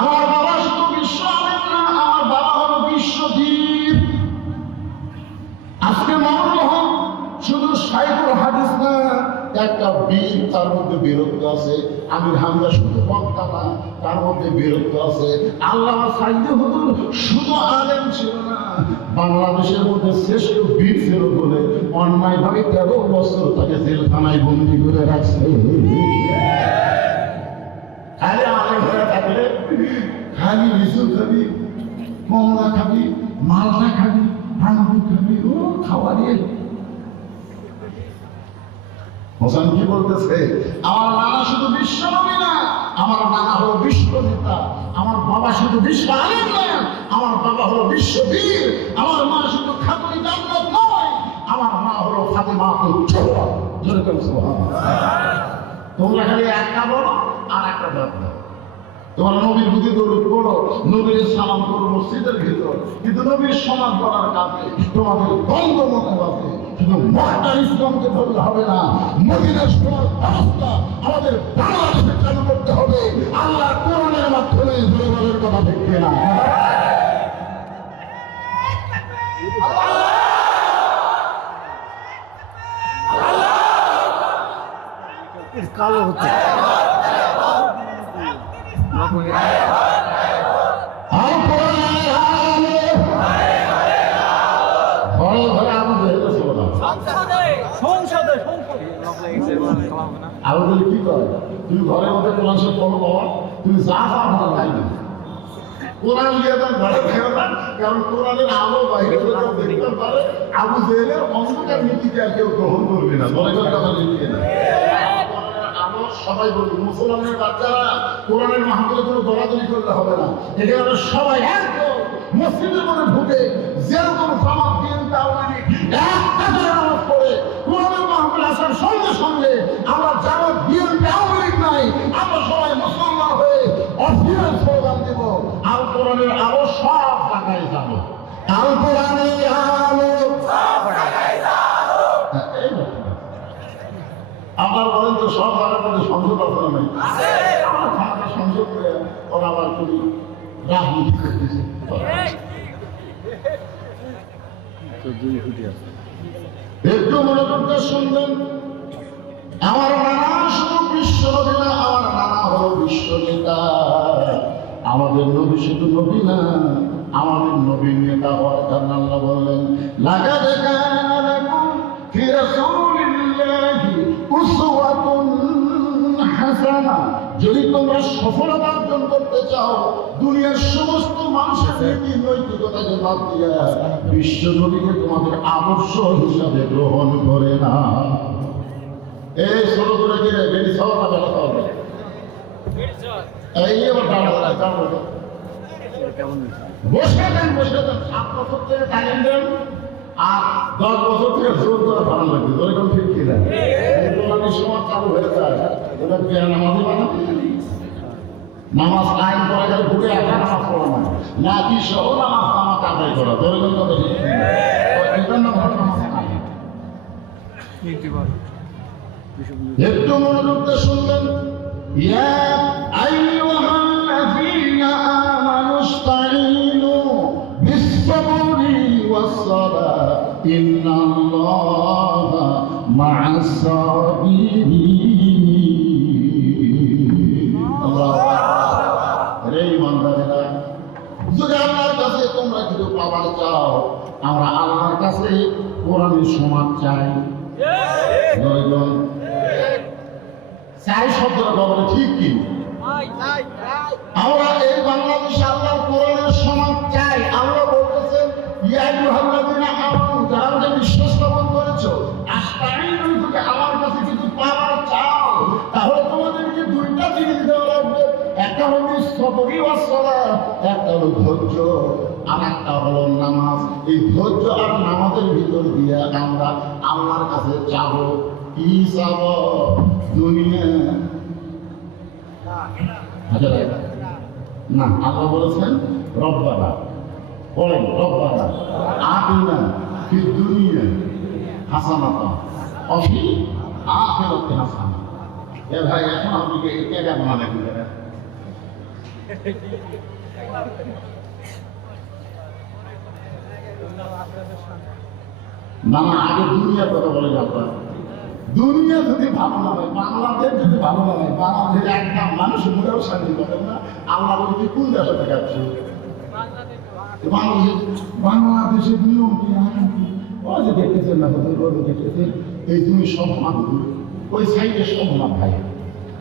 আমার বাবা শুধু বিশ্ব আলেম না, আমার বাবা হলো বিশ্ববীর। আজকে মামুনুল হক শুধু শাইখুল হাদিস না, একটা বীর, তার মধ্যে বীরত্ব আছে। আমির হামজা শুধু বক্তা না, তার মধ্যে বীরত্ব আছে। আল্লামা সাইদি হুজুর শুধু আলেম ছিল না, বাংলাদেশের মধ্যে শ্রেষ্ঠ বীর ছিল বলে অন্যায়ভাবে 13 বছর তাকে জেলখানায় বন্দী করে রাখছে। খালি আলেম হয়ে থাকলে খালি লিচু খাবি, কমলা খাবি, মালটা খাবি, আঙ্গুর খাবি, ও খাওয়া দিয়ে। হোসেন কি বলতেছে? আমার নানা শুধু বিশ্ব নবী না, আমার নানা হলো বিশ্ব নেতা। আমার বাবা শুধু বিশ্ব আলেম না, আমার বাবা হলো বিশ্ববীর। আমার মা শুধু খাতুনে জান্নাত নয়, আমার মা হলো ফাতেমাতুল জোহরা। জোরে বলুন সুবহানাল্লাহ। তোমরা খালি একটা বলো আর একটা বাদ দাও। তোমার নবীর প্রতি দরুদ পড়ো, নবীর সালাম করো মসজিদের ভিতর, কিন্তু নবীর সমান করার কাজে তোমাদের দ্বন্দ্ব মত আছে। শুধু মক্কা ইসলামকে ধরলে হবে না, মদিনার সমাজ ব্যবস্থা আমাদের বাংলাদেশে চালু করতে হবে আল্লাহ কোরআনের মাধ্যমে। জোরের কথা দেখবে না কালো হচ্ছে আরো বলি কি করে, তুমি ঘরের মধ্যে কোরআন শরীফ পড়ো বাবা, তুমি যা যা ভালো লাগে কোরআন দিয়ে দেন ঘরে খেয়ে দেন, কারণ কোরআনের আলো বাইরে দেখতে পারে। আবু জেহেলের অন্ধকার নীতিকে আর কেউ গ্রহণ করবে না, মনে করে কথা লিখিয়ে না। আলো সবাই বলবে, মুসলমানের বাচ্চারা কোরআনের মাহফিলে কোনো দলাদলি করলে হবে না, এখানে সবাই একদম মসজিদের মধ্যে ঢুকে যেরকম জামাত দিন তাওয়ানি একটা নামাজ পড়ে কোরআনের মাহফিল আসার সঙ্গে সঙ্গে আমরা জামাত দিন তাওয়ানি নাই, আমরা সবাই মুসলমান হয়ে অরিজিনাল স্লোগান দেব, আল কোরআনের আলো সব জায়গায় যাবো, আল কোরআনের আলো সব জায়গায় যাবো। এই আপনার বলেন তো সব জায়গার মধ্যে সংসদ আছে নাই? আমরা খামাকে সংসদ করে ওরা আবার করি রাজনীতি করতেছে। একটু মনোযোগ দিয়ে শুনবেন, আমার নানা শুধু বিশ্ব নবী না, আমার নানা হলো বিশ্ব নেতা। আমাদের নবী শুধু নবী না, আমাদের নবীর নেতা হওয়ার কারণে আল্লাহ বললেন লাকাদ কানা লাকুম ফি রাসূলিল্লাহি উসওয়াতুন হাসানা। যদি তোমরা সফলতা অর্জন করতে চাও, দুনিয়ার সমস্ত মানুষের নীতি নৈতিকতাকে বাদ দিয়ে বিশ্ব নবীকে তোমাদের আদর্শ হিসাবে গ্রহণ করে না। এই ছোট করে গেলে বেড়ি খাওয়া না বেড়া খাওয়া এই এবার বসে দেন, বসে দেন। 7 বছর থেকে তালিম দেন আর 10 বছর থেকে জোর করে বানান লাগবে, যেরকম ঠিক কিনা এই সময় চালু হয়ে যায়। ওটা কি নামাজি বানাবে? নামাজ আইন করা গেলে ঢুকে একা নামাজ পড়া না, নাকি সহ নামাজ নামাজ আদায় করা, যেরকম কথা ঠিক কিনা এটার নাম হলো নামাজ আইন। একটু মনোযোগ দিয়ে শুনবেন, ইয়া আইয়ুহাল্লাযীনা আমানুস্তাঈনু বিস-সাবরি ওয়াস-সালাহ ইন্নাল্লাহা মা'আস-সাবিরিন। আল্লাহু আকবার। রে ইমানদারেরা, যদি আল্লাহর কাছে তোমরা কিছু পাবার চাও, আমরা আল্লাহর কাছে কোরআনের সমাজ চাই। চাই শব্দটা বলে ঠিক কি? আমরা এই বাংলাদেশে আল্লাহর কোরআনের সমাজ চাই। আল্লাহ বলতেছেন ইয়া আইয়ুহাল্লাযীনা আমানু, যারা বিশ্বাস স্থাপন করেছো, আস্তাঈনু, যদি আমার কাছে কিছু পাওয়ার চাও, তাহলে তোমাদেরকে দুইটা জিনিস দেওয়া লাগবে। একটা হলো সবরি ওয়াস সালাহ, একটা হলো ধৈর্য, আর একটা হলো নামাজ। এই ধৈর্য আর নামাজের ভিতর দিয়ে আমরা আল্লাহর কাছে চাবো। কি চাবো? দুনিয়া না, আল্লাহ বলেছেন রব্বানা, বলেন রব্বানা আতিনা ফিদ দুনিয়া হাসানাতান ওয়া ফিল আখিরাতি হাসানাতান। এ ভাই, এখন আপনি কি এটা বানালেন? না না, আগে দুনিয়ার কথা বলে আপনার। দুনিয়া যদি ভালো না হয়, বাংলাদেশ যদি ভালো না হয়, বাংলাদেশের একটা মানুষ মনেও শান্তি পাবেন না। আল্লাহ বলতে কোন দেশে দেখাচ্ছে? বাংলাদেশের নিয়ম কি আইন কি? ওই যে দেখতেছেন না, দেখতেছেন এই তুমি সব মানুষ, ওই সাইডে সব আমার ভাই,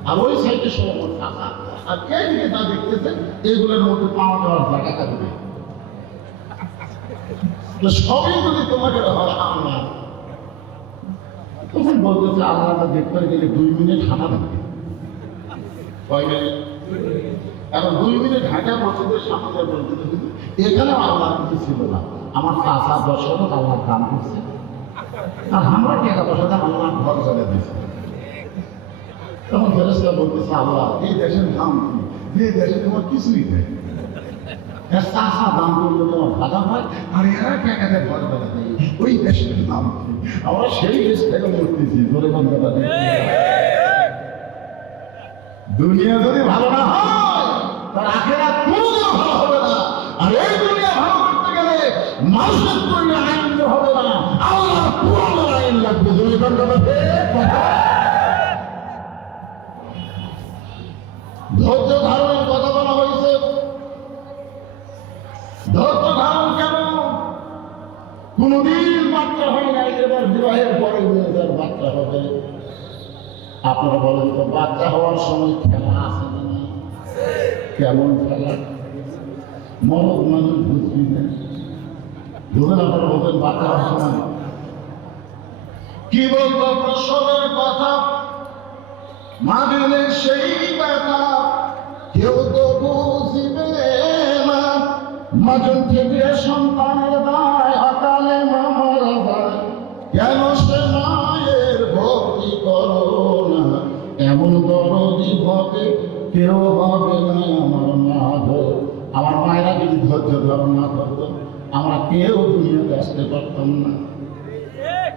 আর ওই সাইডে সব আমার কাকা, আর এইদিকে যা দেখতেছেন এগুলোর মধ্যে পাওয়া যাওয়ার জায়গা থাকবে। সবই যদি তোমাকে হয় আল্লাহ, তখন বলতেছে আল্লাহটা দেখতে গেলে 2 মিনিট হাঁটা থাকে। কয় মিনিট? এখন 2 মিনিট হাঁটা মসজিদের সামনে বলতেছে এখানেও আল্লাহ কিছু ছিল না, আমার 5-10 শতক আল্লাহ দান করছে, আর আমরা টাকা পয়সাটা আল্লাহ ঘর করে দিয়েছে। তখন ফেরেশতা বলতেছে আল্লাহ এই দেশের দাম কি? যে দেশে তোমার কিছুই নেই, এর চাষা দাম করলে তোমার ভালো হয়, আর এরা টাকাতে ভর করে দেয়, ওই দেশের নাম কি? আমরা সেই দেশ থেকে মরতেছি, ধরে বন্ধটা দুনিয়া যদি ভালো না হয় তার আখেরাত কোনোদিন ভালো হবে না। আর এই দুনিয়া ভালো করতে গেলে মানুষের তৈরি আইন হবে না, আল্লাহর পুরানো আইন লাগবে। ধরে বন্ধটা ধৈর্য ধারণের কথা বলা হয়েছে। ধৈর্য ধারণ কেন? কোনদিন বাচ্চা হয় নাই, এবার বিবাহের পরে মেয়েদের বাচ্চা হবে। আপনারা বলেন তো, বাচ্চা হওয়ার সময় খেলা আছে না? কেমন খেলা? মরদ মানুষ বুঝবি না, ধরুন আপনারা বলবেন বাচ্চা হওয়ার সময় কি বলবো, প্রসবের কথা, মা দিলে সেই ব্যথা কেউ তো বুঝিবে না। মাজন থেকে সন্তানের দায় অকালে মামার দায়, কেন সে মায়ের ভক্তি করো না? এমন দরদি হবে কেউ হবে না আমার মা গো। আমার মায়েরা যদি ধৈর্য ধারণ না করতো, আমরা কেউ দুনিয়াতে আসতে পারতাম না।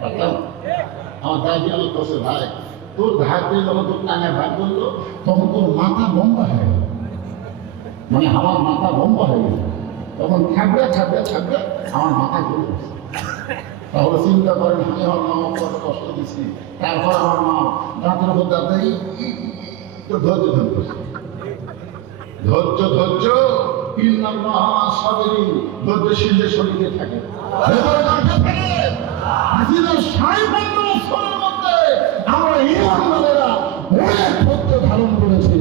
পারতাম? আমার দাদি আমার কাছে, ভাই তোর ভাগ দিয়ে যখন তোর টানে ভাগ করলো, তখন তোর মাথা লম্বা হয়ে গেল, মানে আমার মাথা লম্বা হয়ে গেল, তখন থাকবে থাকবে থাকবে আমার মাথা ঘুরে গেছে। তাহলে চিন্তা করেন, আমি আমার মা কত কষ্ট দিচ্ছি, তারপর আমার মা দাঁতের উপর দাঁতেই তো ধৈর্য ধরছে। ধৈর্য ধৈর্য ধৈর্যশীলদের শরীরে থাকে। আমরা ইমানদারেরা অনেক ধৈর্য ধারণ করেছি।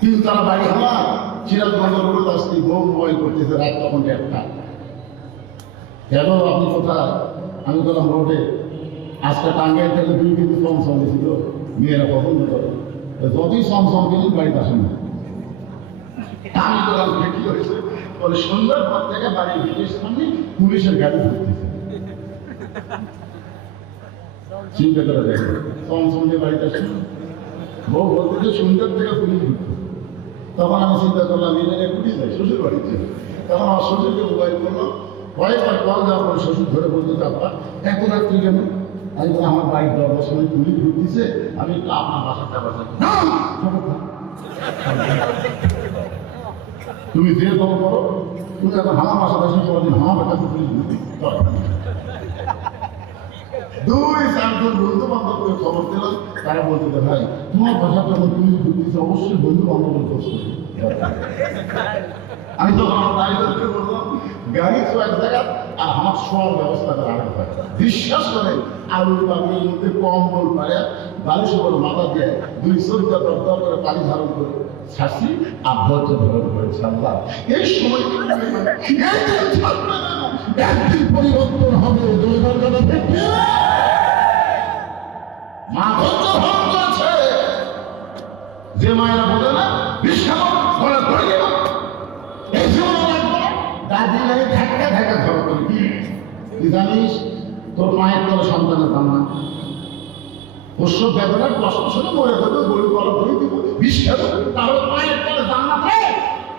তিনতলা বাড়ি আমার সিরাজগঞ্জ রোড আসছি, বউ মোবাইল করতেছে, রাত তখন 1টা। কেন আপনি কোথায়? আমি বললাম রোডে। আজকে টাঙ্গাইল থেকে 2 কেজি সমসম ছিল, মেয়েরা পছন্দ করে, যতই সমসম কিনুন বাড়িতে আসেন না। আমি বললাম কি হয়েছে? বলে সন্ধ্যার পর থেকে বাড়ির ভিটের সামনে পুলিশের গাড়ি ঘুরতেছে। চিন্তা করে দেখে সমসম দিয়ে বাড়িতে আসেন, বউ বলতেছে সন্ধ্যার থেকে পুলিশ ঘুরতে। তখন আমি চিন্তা করলাম, এটা কুটি যায় শ্বশুর বাড়িতে। তখন আমার শ্বশুরকে মোবাইল করলো, কয়েকবার কল দেওয়ার পরে শ্বশুর ধরে বলতে আপনার এত রাত্রি কেন? আমি বলি আমার বাড়ির দরজার সময় পুলিশ ঘুরতেছে, আমি একটু আপনার বাসাটা বাসাই। তুমি যে কল করো, তুমি এখন আমার বাসা বাসি কোনোদিন আমার কাছে পুলিশ ঘুরতে 2-4 জন বন্ধু বান্ধব করে খবর দিলাম। তারা বলতে ভাই তোমার বাসা যখন পুলিশ ঘুরতেছে, অবশ্যই বন্ধু বান্ধবের খোঁজ করবে। আমি তখন আমার ড্রাইভারকে বললাম, গাড়ি তো এক জায়গা আর আমার শোয়ার ব্যবস্থা করা আরেক জায়গা। বিশ্বাস করে আলুর বাড়ির মধ্যে কম্বল পাড়ে বালিশ উপর মাথা দিয়ে 2 চরিত্র দরদর করে পানি ধারণ করে ছাড়ছি, আবদ্ধ ধারণ করেছে। আল্লাহ এই সময় একদিন পরিবর্তন হবে। মা ধৈর্য ধারণ করেছে, যে মায়েরা বলে না বিশ্বাস ঘরে ধরে গেল, এই জীবন দাদি নাই ধাক্কা ধাক্কা ধরা করে। তুই জানিস তোর মায়ের তোর সন্তানের দাম না, অবশ্য বেদনার কষ্ট শুনে মরে যাবে, গরু কলা ধরে দিব বিশ্বাস। তাহলে মায়ের তলে জান্নাত নেই,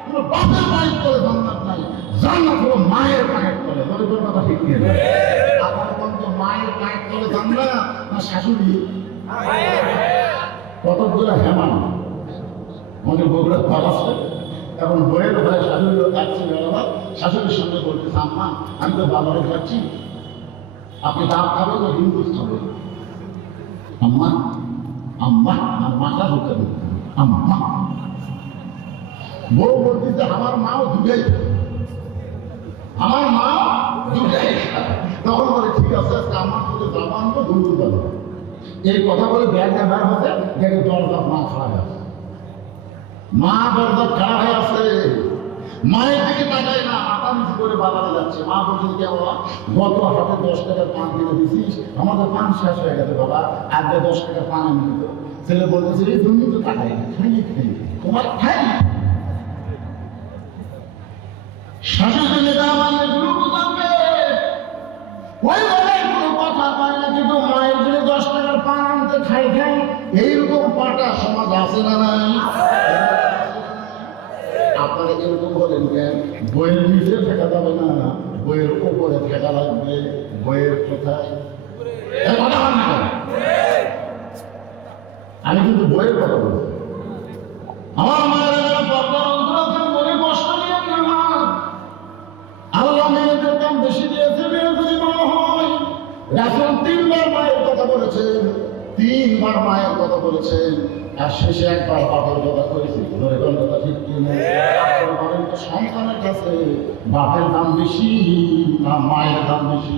কোনো বাপের মায়ের তলে জান্নাত নাই, জান্নাত হলো মায়ের পায়ের তলে। গরিবের কথা ঠিক নেই। আপনার কোন তো মায়ের পায়ের তলে জান্নাত না শাশুড়ি? কতগুলো হেমান আমাদের বগুড়ার পাল আছে, এখন বইয়ের ভাই শাশুড়িও যাচ্ছে, শাশুড়ির সঙ্গে বলতেছে আম্মা আমি তো বাবারে যাচ্ছি, আপনি ডাব খাবেন না হিন্দু খাবেন? আম্মা আম্মা আর মাথা হতে আম্মা। বউ বলতেছে আমার মাও দুটাই, আমার মা দুটাই। তখন বলে ঠিক আছে আমার থেকে যাবো, আনবো বন্ধু যাবো। এই কথা বলে ব্যাগ ব্যবহার হতে দেখে দরজা মা খারাপ আছে, মা দরজা খারাপ হয়ে আছে, মায়ের দিকে তাকায় না, আটা নিচু করে বাজারে যাচ্ছে। মা বলছেন কে বাবা, গত হাতে 10 টাকার পান কিনে দিছিস, আমাদের পান শেষ হয়ে গেছে বাবা, আগে 10 টাকা পান আমি দিত। ছেলে বলতেছে এই জন্য তো টাকাই না, খাইয়ে খাই তোমার খাই। শাশুড়ি নেতা মানে গুলো বোঝাবে, ওই বলে কোনো কথা পায় না, কিন্তু মায়ের জন্য 10 টাকার পান আনতে খাই খাই এইরকম আছে না নাই? আপনারা এরকম বলেন কেন? বইয়ের নিচে থাকা যাবে না, বইয়ের উপরে থাকা লাগবে। বইয়ের কোথায়? এ কথা বলেন না কেন? আমি কিন্তু বইয়ের কথা বলছি। আমার মায়ের পর্দার অন্তরাল মনে কষ্ট নিয়ে না, আল্লাহ মেয়েদের দাম বেশি দিয়েছে। মেয়ে যদি মনে হয় রাসূল 3 বার মায়ের কথা বলেছেন, 3 বার মায়ের কথা বলেছেন, আর শেষে একবার বাবার কথা করেছি। ধরে কোন কথা ঠিক কি না? আপনারা বলেন তো, সন্তানের কাছে বাপের দাম বেশি না মায়ের দাম বেশি?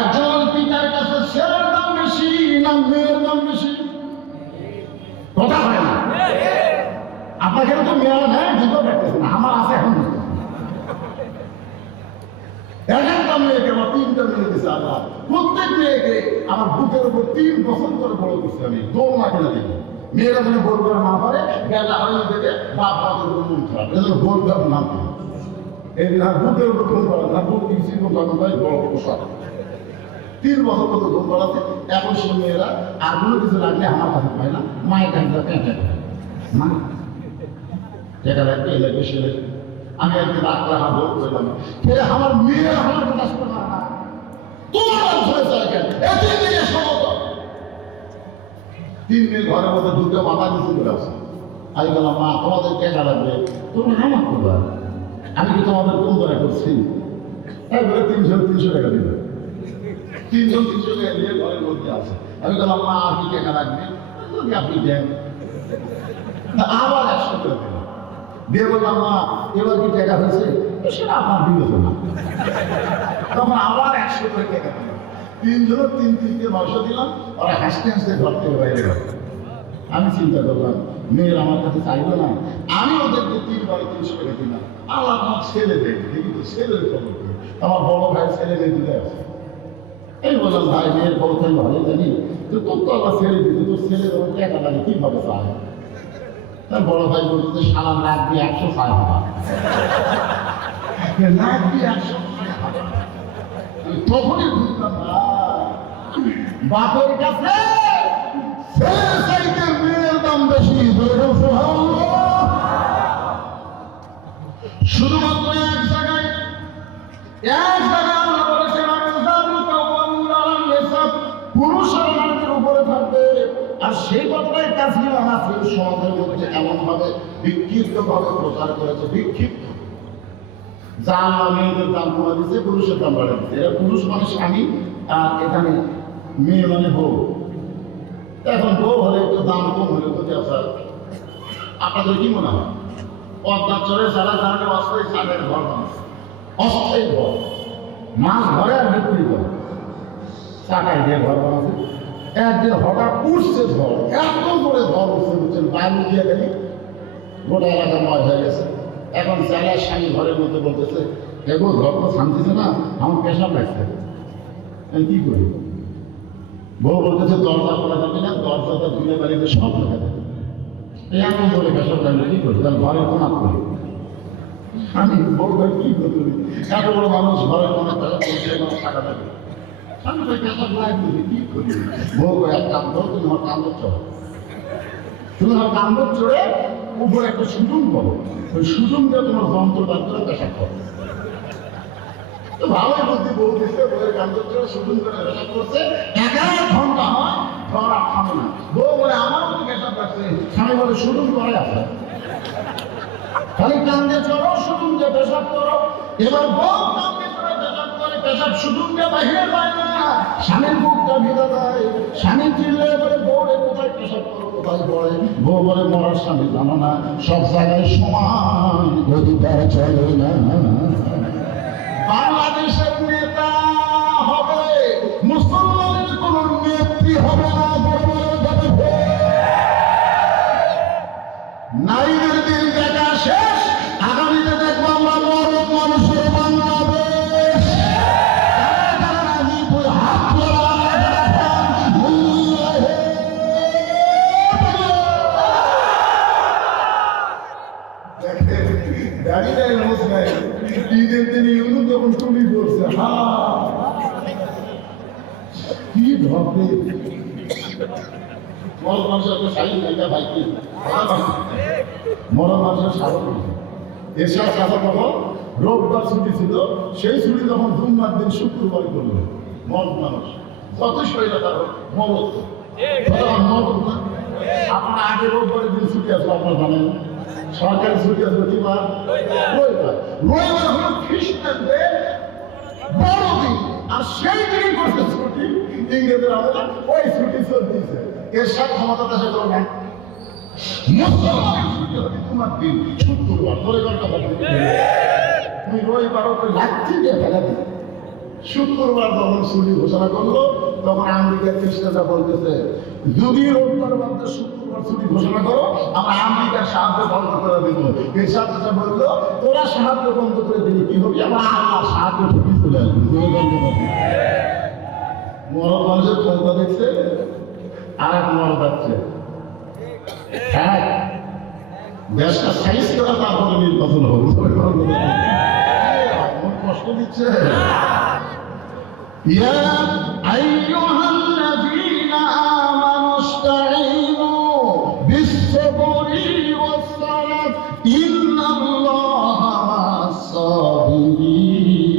একজন পিতার কাছে ছেলের দাম বেশি না মেয়ের দাম বেশি? কথা হয় না। আপনাকে তো মেয়ের নেয় দুটো দেখতেছে না, আমার আছে এখন একটা মেয়েকে আমার 3টা মেয়ে দিচ্ছে। আল্লাহ প্রত্যেক মেয়েকে আমার বুকের উপর 3 বছর করে বড় করছি আমি, দোলনা কিনে দিই। মেয়েরা যেন গোল করে না পারে, গেলা হয়ে দেখে বাপ বাপের উপর মন খারাপ, এজন্য গোল গাপ না পারে। এই না বুকের উপর গোল করা না, বুক দিচ্ছি ভাই বড় পোশাক 3 বছর মতো গোল করাতে। এখন সে মেয়েরা আর কোনো কিছু লাগলে আমার কাছে পায় না, মায়ের কাছে পেঁচে মা যেটা লাগবে এ লাগবে সে লাগবে। আমি একদিন রাত রাখা ভোট করলাম, আমার মেয়ে আমার প্রকাশ করে না, তোমার ধরে চায় কেন? 3 মেয়ে সমত, 3 মেয়ে ঘরের মধ্যে দুটো মাথা কিছু করে আছে। আমি বললাম, মা তোমাদের টাকা লাগবে, তোমরা আমার করবা, আমি কি তোমাদের কোন দয়া করছি? তাই বলে 300 টাকা দিবে। 300 টাকা দিয়ে ঘরের মধ্যে আছে। আমি বললাম, মা আর কি টাকা লাগবে? যদি আপনি দেন। আবার 100 টাকা দিল দিয়ে বললাম, মা এবার কি টাকা হয়েছে? সেটা আপনার বিবেচনা। তখন আবার 100 করে টাকা দিল। 3 জন 3-3কে 900 দিলাম। ওরা হাসতে হাসতে ঘর থেকে বাইরে গেল। আমি চিন্তা করলাম, মেয়ের আমার কাছে চাইবে না, আমি ওদেরকে 3 বারে 300 টাকা দিলাম। আল্লাহ আমার ছেলে দেখি, দেখি তো ছেলের খবর কি? আমার বড় ভাই ছেলে মেয়ে দিতে আছে। এই বললাম, ভাই মেয়ের খবর তো আমি ভালো জানি, তো তোর তো আল্লাহ ছেলে দিতে, তোর ছেলের ওর টাকা লাগে কিভাবে চায়? তার বড় ভাই বলতো যে সারা লাখ দিয়ে 100 চায় হবে, লাখ দিয়ে 100 তখনই বুঝলাম না, বাপের কাছে ছেলের চাইতে মেয়ের দাম বেশি। শুধুমাত্র এক জায়গায় আল্লাহ বলেছেন, পুরুষ আর নারীদের উপরে থাকবে। আর সেই কথাটাই কাজী নাসির সমাজের মধ্যে এমন ভাবে বিক্ষিপ্ত ভাবে প্রচার করেছে, বিক্ষিপ্ত, যা আল্লাহ মেয়েদের দাম কমা দিচ্ছে, পুরুষের দাম বাড়া দিচ্ছে। এরা পুরুষ মানে স্বামী, আর এখানে মেয়ে মানে বউ। এখন বউ হলে একটু দাম কম হলে তো ব্যবসা। আপনাদের কি মনে হয়, পদ্মার চরে যারা জানে অস্থায়ী চালের ঘর বানাচ্ছে, অস্থায়ী ঘর, মাছ ঘরে আর বিক্রি করে চাকায় দিয়ে ঘর বানাচ্ছে। একদিন হঠাৎ উঠছে ঝড়, এত করে ঝড় উঠছে, বুঝছেন, বায়ু দিয়ে গেলি গোটা এলাকা ময় হয়ে গেছে। এখন চালার স্বামী ঘরের মধ্যে বলতেছে, এগো ঘর তো শান্তিছে না, আমার পেশাব লাগছে, আমি কি করি? বউ বলতেছে, দরজা খোলা যাবে না, দরজাটা ধুলে বাড়িতে সব দেখা যাবে। এই এমন বলে পেশাব লাগলে কি করি? তাহলে ঘরের কোনা করি। আমি বউ ভাই কি করতে, এত বড় মানুষ ঘরের কোনা টাকা যাবে, আমি তো পেশাব লাগবে কি করি? বউ এক কাম করো, তুমি আমার কান্দর চড়ো, তুমি আমার কান্দর চড়ে উপরে একটা সুজুম করো, ওই সুজুম দিয়ে তোমার যন্ত্র বার করে পেশাব করো। তো ভালোই বলতে বউ দিচ্ছে, বউয়ের কান্দর চড়ে সুজুম করে পেশাব করছে, 11 ঘন্টা হয়, ঝড় আর থামে না। বউ বলে, আমারও তো পেশাব লাগছে। স্বামী বলে, সুজুম করে আছে, খালি কান্দে চড়ো, সুজুম দিয়ে পেশাব করো। এবার বউ কান্দে চড়ে পেশাব করে, পেশাব সুজুম দিয়ে বাহিরে পায় না, স্বামীর বুকটা ভিজে যায়। স্বামী চিল্লে বলে, বউরে কোথায় পেশাব করো, কোথায় পড়ে? বউ বলে, মরার স্বামী জানো না, সব জায়গায় সমান অধিকার চলে না। বাংলাদেশের নেতা হবে, মুসলমানের কোন নেত্রী হবে না। নারীদের দিন দেখা শেষ, আগামীতে দেখবো আমরা মরদ মানুষের বাংলাদেশ। দাঁড়িয়ে নাই, ঈদের দিনে ইউনু যখন টুলি করছে, কি ভাবে মরণ মানুষের একটা সাইজ এটা ভাই কি মরণ মানুষের সাধন এসব সাধন তখন রোববার ছুটি ছিল, সেই ছুটি যখন জুম্মার দিন শুক্রবার করলো মরণ মানুষ যথেষ্ট এটা তার মরত মরণ না। আপনার আগে রোববারের দিন ছুটি আসলো, আপনার জানেন সরকারি ছুটি আসলো কি বার? রবিবার। রবিবার হলো খ্রিস্টানদের বড়দিন, আর সেই দিনই করছে ছুটি ইংরেজের আমলে, ওই ছুটি চলতেছে। এর সাথে ক্ষমতা দেশে করো না মুসলমানের ছুটি হবে তোমার দিন শুক্রবার। রবিবারটা বলতে তুমি রবিবার ওকে লাঠি দিয়ে ফেলা দিবে। শুক্রবার যখন ছুটি ঘোষণা করলো তখন আমেরিকার খ্রিস্টানরা বলতেছে যদি রোববার মধ্যে শুক্রবার ছুটি ঘোষণা করো আমরা আমেরিকার সাহায্য বন্ধ করে দেবো। এই সাহায্যটা বললো তোরা সাহায্য বন্ধ করে দিলে কি হবে, আমরা আল্লাহ সাহায্য ঠিকই চলে আসবে। মরদ মানুষের ক্ষমতা দেখছে আর এক মরদ আছে হ্যাঁ দেশটা সাইজ করা তারপরে নির্বাচন হবে। কষ্ট দিচ্ছে يا أيها الذين آمنوا استعينوا بالصبر والصلاة إن الله مع الصابرين।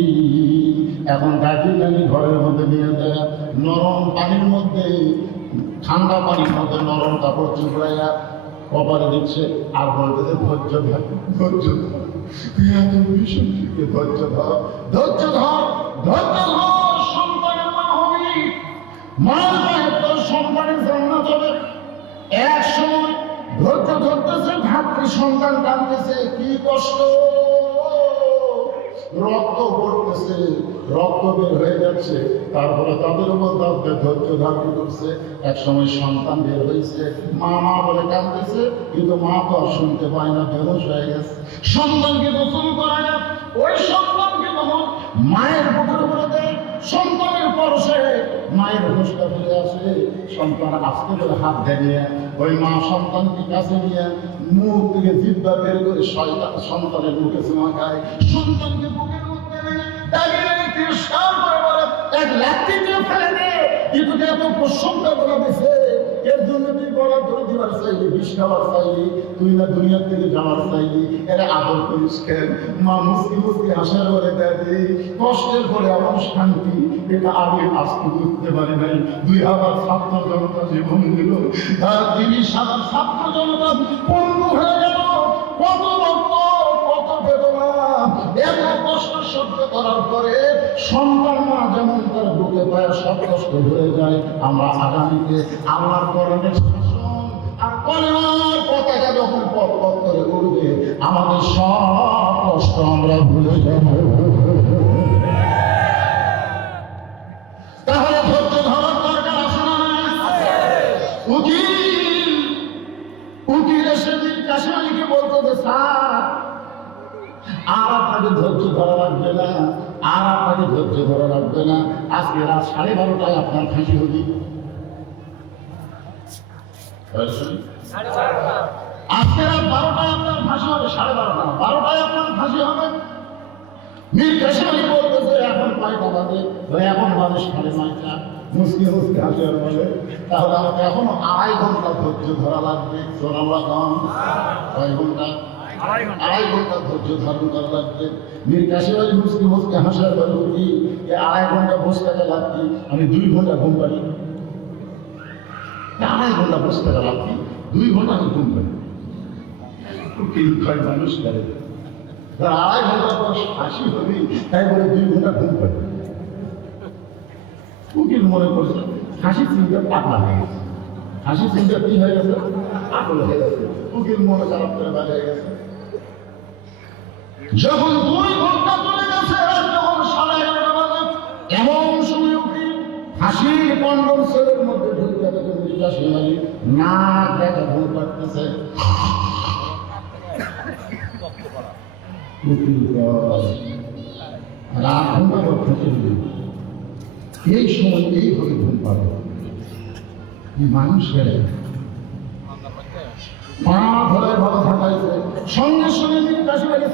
এখন দাদি নানি ঘরের মধ্যে নিয়ে যায়, নরম পানির মধ্যে ঠান্ডা পানির মধ্যে নরম কাপড় চুপড়াইয়া কপালে দিচ্ছে আর বলতেছে ধৈর্য ধর ধৈর্য ধর, তুই এত ভীষণ ধৈর্য ধর ধৈর্য ধর ধৈর্য ধর। সন্তানের মা হবি, মার মায়ের তোর সন্তানের জান্নাত হবে। এক সময় ধৈর্য ধরতেছে, ভাতৃ সন্তান টানতেছে, কি কষ্ট, রক্ত পড়তেছে, রক্ত বের হয়ে যাচ্ছে। তারপরে তাদের উপর তাদের ধৈর্য ধারণ করছে। এক সময় সন্তান বের হয়েছে, মা মা বলে কাঁদতেছে, কিন্তু মা তো আর শুনতে পায় না, বেহুশ হয়ে গেছে। সন্তানকে গোসল করায়, ওই সন্তানকে তখন মায়ের বুকের উপরে দেয়, সন্তানের পরশে মায়ের হুঁশটা ফিরে আসে। সন্তান আস্তে করে হাত ধরিয়ে ওই মা সন্তানকে কাছে নিয়ে মুখ থেকে জিহ্বা বের করে সন্তানের মুখে চুমা খায়। সন্তানকে বুকের মধ্যে দাঁড়িয়ে তিরস্কার করে বলে এক লাঠি দিয়ে ফেলে দে, কিন্তু এত প্রশংসা করে দিছে, এর জন্য তুই গলা ধরে দিবার চাইলি, বিষ খাবার চাইলি, তুই না দুনিয়ার থেকে যাওয়ার চাইলি, এরা আদর করিস কেন? মা মুসকি মুসকি হাসার করে দেয়, কষ্টের পরে এমন শান্তি এটা আমি আজকে বুঝতে পারি নাই। 2000 ছাত্র জনতা জীবন দিল, আর 30,000 ছাত্র জনতা পঙ্গু হয়ে গেল। কত রক্ত, কত বেদনা, এত কষ্ট সহ্য করার পরে সন্তান মা যেমন তার বুকে পায়ে সব কষ্ট হয়ে যায়। আমরা আগামীতে আল্লাহর কোরআনের শাসন আর কলেমার পতাকা যখন পথ পথ করে উঠবে, আমাদের সব কষ্ট আমরা ভুলে যাব। তাহলে ধৈর্য ধরার দরকার আছে না? উকিল এসে কাশি আলীকে বলতে স্যার আর আপনাকে ধৈর্য ধরা লাগবে না, আর আপনাকে ধৈর্য ধরা লাগবে না, আজকে রাত 12:30টায় আপনার ফাঁসি হবে। আজকে রাত 12টায় আপনার ফাঁসি হবে, 12:30 12টায় আপনার ফাঁসি হবে। মীর কাসেম আলী বলতেছে এখন 5টা বাজে, এখন বাজে 9:30। মুসকি মুসকি হাসি আর বলে তাহলে আমাকে এখনো 2.5 ঘন্টা ধৈর্য ধরা লাগবে। সোনাল্লাহ খান কয় ঘন্টা? 2.5 ঘন্টা ধৈর্য ধারণ করা লাগবে। মীর কাসেম আলী মুসকি মুসকি হাসার বলে কি 2.5 ঘন্টা বসে থাকা লাগবে, আমি 2 ঘন্টা ঘুম পারি। 2.5 ঘন্টা বসে থাকা লাগবে, 2 ঘন্টা আমি ঘুম পারি। উকিল কয় মানুষ করে 2.5 ঘন্টা পর ফাঁসি হবে, তাই বলে 2 ঘন্টা ঘুম পারি। উকিল মনে করছে হাসি চিন্তা পাগলা হয়ে গেছে, হাসি চিন্তা কি হয়ে গেছে, পাগল হয়ে গেছে। উকিল মনে খারাপ করে বাইরে হয়ে গেছে। যখন 2 ঘন্টা চলে গেছে, যখন 11:30 বাজে, এমন সময় উকিল হাসির কন্ডম সেলের মধ্যে ঢুকে দেখে মীর কাসেম আলী নাক দেখা ঘুম পাড়তেছে। উকিল রাত ঘুমা করতেছে, এই সময় এইভাবে ঘুম পাবে মানুষের পা ধরে ভালো থাকাইছে। সঙ্গে সঙ্গে মীর কাসেম আলী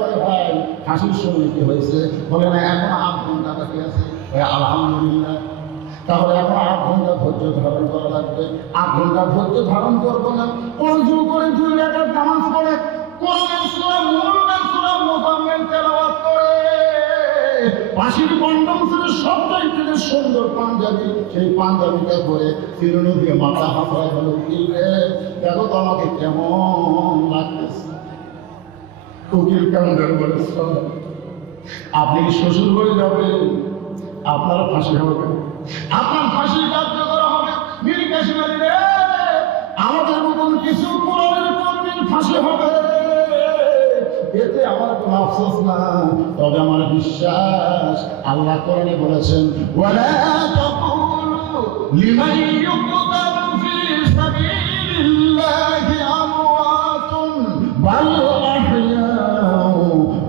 বলে ভাই হাসির সময় কি হয়েছে? বলে না এখন 8 ঘন্টা বাকি আছে। আলহামদুলিল্লাহ তাহলে এখন 8 ঘন্টা ধৈর্য ধারণ করা লাগবে। 8 ঘন্টা ধৈর্য ধারণ করবো না, অজু করে 2 রাকাত নামাজ পড়ে কোরআনের সূরা মুলকের সূরা মুজাম্মিল তেলাওয়াত করে পাশির কন্ডম ছিল সবচাইতে সুন্দর পাঞ্জাবি, সেই পাঞ্জাবিটা পরে চিরুনি দিয়ে মাথা হাসড়ায় হলো উকিলে, দেখো তো আমাকে কেমন লাগতেছে। উকিল কান্দার বলে আপনি কি শ্বশুর বাড়ি যাবেন? আপনার ফাঁসি হবে, আপনার ফাঁসি কার্যকর হবে। মীর কাসেম আলী রে, আমাদের মতন কিছু কোরআনের কর্মীর ফাঁসি হবে, এতে আমার কোনো আফসোস না। তবে আমার বিশ্বাস, আল্লাহ কোরআনে বলেছেন ওয়ালা তাকুলু লিমান ইউকতালু ফি সাবিলিল্লাহি আমওয়াতুন বাল আহয়াউ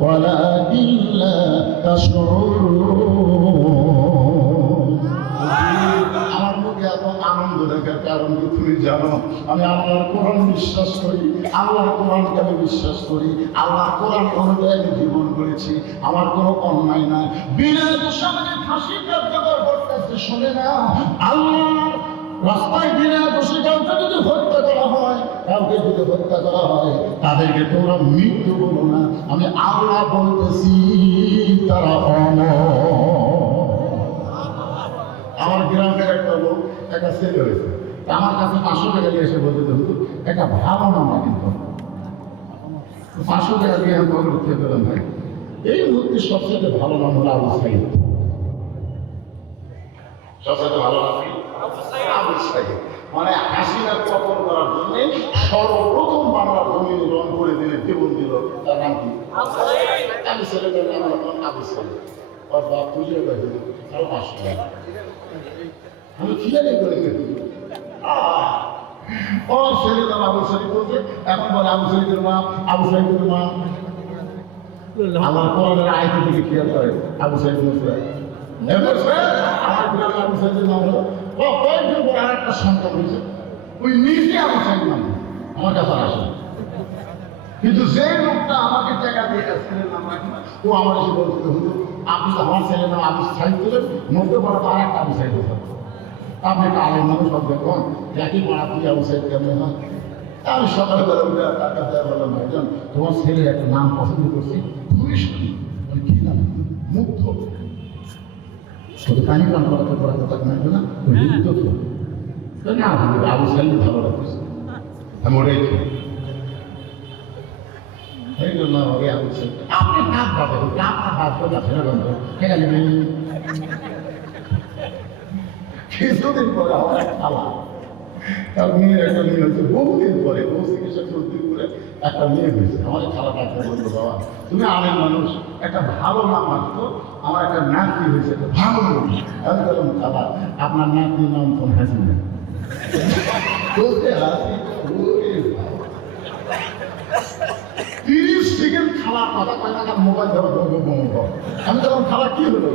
ওয়ালাকিন লা তাশউরুন। আমার মুখে এত আনন্দ দেখার কারণ কি তুমি জানো? আমি আল্লাহর কোরআন বিশ্বাস করি, আল্লাহর কোরআনকে আমি বিশ্বাস করি, আল্লাহর কোরআন অনুযায়ী আমি জীবন করেছি। আমার কোনো অন্যায় নাই, বিনা দোষে আমাকে ফাঁসি কার্যকর করতেছে। শুনে না, আল্লাহর রাস্তায় বিনা দোষে কাউকে যদি হত্যা করা হয়, কাউকে যদি হত্যা করা হয়, তাদেরকে তোমরা মৃত্যু বলো না, আমি আল্লাহ বলতেছি তারা অমর। আমার গ্রামের একটা লোক একটা ছেলে হয়েছে, আমার কাছে 500 টাকা নিয়ে এসে বলতে হুজুর একটা ভালো নামা কিন্তু 500 টাকা দিয়ে আমি বলে উঠতে পেলাম ভাই, এই মুহূর্তে সবচেয়ে ভালো নাম হলো আবু সাইদ। সবচেয়ে ভালো নাম কি? আবু সাইদ। মানে হাসিনার পতন করার জন্য সর্বপ্রথম বাংলার জমিন রং করে দিলে জীবন দিল, তার নাম কি? আমি ছেলেটার নাম আবু সাইদ। ওর বাপ খুঁজে গেছে আরো 500 টাকা, আমি খিয়ালি করে গেছি। ওর ছেলে নাম আবু সাইদ বলছে, এখন বলে আবু সাইদের মা, আবু সাইদের মা। আমার কোরআনের আয়াত থেকে খেয়াল করে আবু সাইদ বলছে, আমার গ্রামে আবু সাইদের নাম হলো। ও কয়েকদিন পরে আর একটা সন্তান হয়েছে, ওই নিজে আবু সাইদ নাম আমার কাছে আসে, কিন্তু যে লোকটা আমাকে টাকা দিয়ে ছেলের নাম রাখি না, ও আমার এসে বলতে হতো আপনি তো আমার ছেলের নাম আবু সাইদ দিলেন, মধ্যে পড়া তো আর একটা আবু সাইদ হতো। আপনি একটা আলের মানুষ সব দেখুন একই পড়া তুই আবু সাইদ কেমন হয়। আমি সকালবেলা উঠে তার কাছে বললাম, ভাইজান তোমার ছেলে একটা নাম পছন্দ করছি, খুবই শুনি কি নাম? মুগ্ধ। শুধু কানি কান করাতে পড়াতে থাকবে না, ওই মুগ্ধ তো না, আবু সাইদ ভালো লাগতেছে, আমি ওটাই আপনি কাজ পাবেন, আপনার কাজ করতে সেখানে কিছুদিন পরে আমার খালা, তার মেয়ের একটা মেয়ে হয়েছে, বহুদিন পরে বহু চিকিৎসা করতে করে একটা মেয়ে হয়েছে। আমাদের খালা ডাক্তার বলতো, বাবা তুমি আমের মানুষ, একটা ভালো নাম রাখতো, আমার একটা নাতি হয়েছে, ভালো নাম। আমি বললাম খালা আপনার নাতির নাম তো হাসিনা বলতে হাসি 30 সেকেন্ড খালা কথা কয় না, মোবাইল ধরো আমি তখন খালা কি হলো,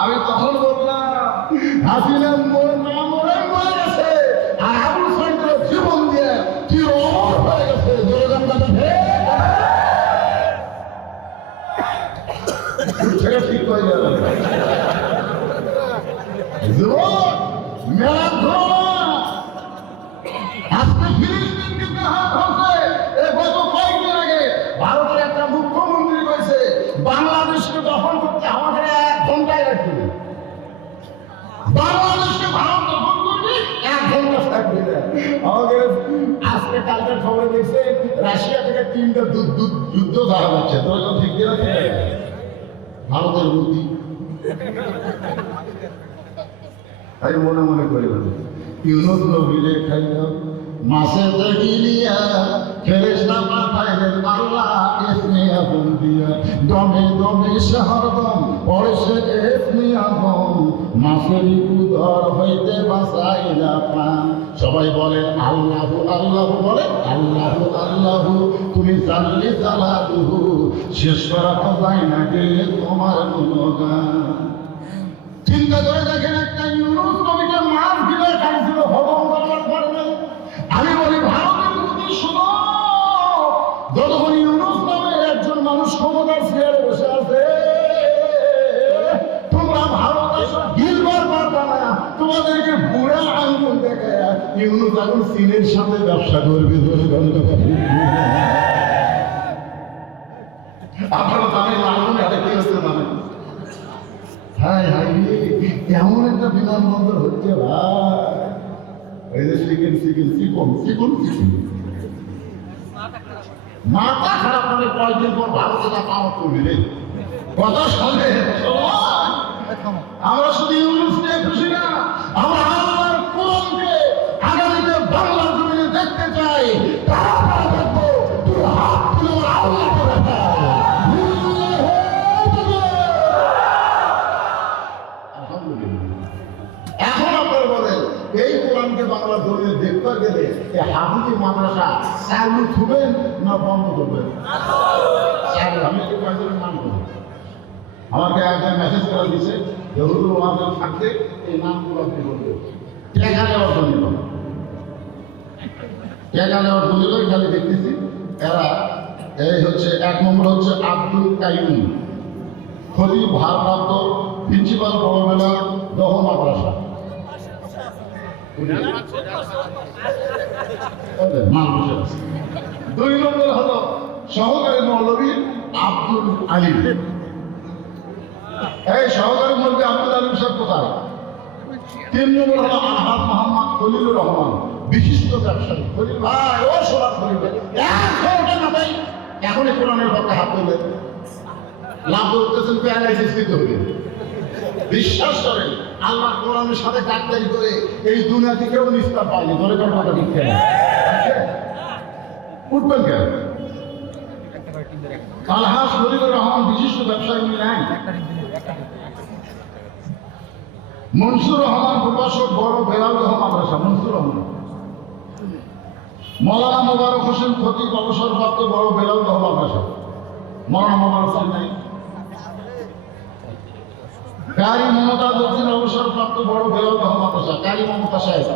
আমি তখন বললাম হাসিনা মরে গেছে, আর আবু সাইদের জীবন দিয়ে চির অমর হয়ে গেছে। ঠিক হয়ে গেল মেলা আজকে ফিলিস্তিনকে প্রহার হচ্ছে। গত কয়েকদিন আগে ভারতের একটা মুখ্যমন্ত্রী কইছে বাংলাদেশকে দখল করতে আমাদের 1 ঘন্টায় লাগবে, বাংলাদেশকে ভারত দখল করবে 1 ঘন্টা থাকবে না। আমাদের আজকে কালকের খবরে দেখছে রাশিয়া থেকে 3টা যুদ্ধ ধরা হচ্ছে, তোরা তো ঠিক কিনা? ভারতের বুদ্ধি তাই মনে মনে করে ইউনুস নবীরে খাইল মাসে দেখিলিয়া ফেরেশ না পাঠাইলেন আল্লাহ ইসমি আগুন দিয়া, দমে দমে শহরদম পড়ছে ইসমি আগুন, মাসের উদর হইতে বাঁচাইলা প্রাণ। সবাই বলেন আল্লাহু আল্লাহু, বলে আল্লাহু আল্লাহু, তুমি জানলে জালালুহু, শেষ করা তো যায় না গে তোমার গুণগান। চিন্তা করে দেখেন, একটা ইউনুস নবীকে মাছ দিলে খাইছিল, হজম করবার পারবে। আমি বলি ভারতের প্রতি শুনো, যতক্ষণ ইউনুস নামের একজন মানুষ ক্ষমতার চেয়ারে বসে আছে, ইউনুস এখন চীনের সাথে ব্যবসা করবে বলে গন্ধ করে। আপনারা জানেন লালমনি হাটে কি হচ্ছে জানেন? হাই হাই রে, এমন একটা বিমানবন্দর হচ্ছে ভাই, এই যে চিকেন চিকেন চিকন চিকন চিকেন, মাথা খারাপ মানে কয়েকদিন পর ভারতে যা পাওয়া করবি রে। কথা শোনে আমরা শুধু ইউনুস নিয়ে খুশি না, আমরা আল্লাহর কোরআনকে আগামীতে বাংলার জমিনে দেখতে চাই। তারা দেখবো তুই হাত তুলে ওর আল্লাহকে দেখা। এখন আপনারা বলেন এই কোরআনকে বাংলা জমিনে দেখতে গেলে এই হাফিজি মাদ্রাসা চালু থুবেন না বন্ধ করবেন? চালু। আমি একটু কয়েকজনের নাম বলি। আমাকে একজন মেসেজ করে দিয়েছে যে হুজুর ওয়াজে থাকতে এই নামগুলো আপনি বলবেন। টাকা নেওয়ার জন্য, টাকা নেওয়ার জন্য খালি দেখতেছি এরা। এই হচ্ছে 1 নম্বর হচ্ছে আব্দুল কাইম, খলিফ ভারপ্রাপ্ত প্রিন্সিপাল বড়মেলা দহ মাদ্রাসা। নাম বসে আছে। 2 নম্বর হলো সহকারী মৌলভী আব্দুল আলিম। এই সহকারী মৌলভী আব্দুল আলিম সাহেব কোথায়? 3 নম্বর হলো আলহাজ মোহাম্মদ খলিলুর রহমান, বিশিষ্ট ব্যবসায়ী। খলিল ভাই, ও সোনার খলিল ভাই, এখন কোরআনের পক্ষে হাত তুলে লাভ করতেছেন, প্যারালাইসিস দিতে হবে। বিশ্বাস করেন আল্লাহ কোরআনের সাথে ডাক্তারি করে এই দুনিয়া থেকেও নিস্তার পায়নি। ধরে কোন কথা ঠিক কেন উঠবেন কেন? আলহাজ খলিলুর রহমান বিশিষ্ট ব্যবসায়ী নেন। মনসুর রহমান প্রকাশক, বড় বেলালদহ মাদ্রাসা। মনসুর রহমান। মৌলানা মোবারক হোসেন খতিব, অবসরপ্রাপ্ত, বড় বেলালদহ মাদ্রাসা। মৌলানা মোবারক হোসেন নাই। কারি মমতা দক্ষিণ, অবসরপ্রাপ্ত, বড় বেলালদহ মাদ্রাসা। কারি মমতা সাহেব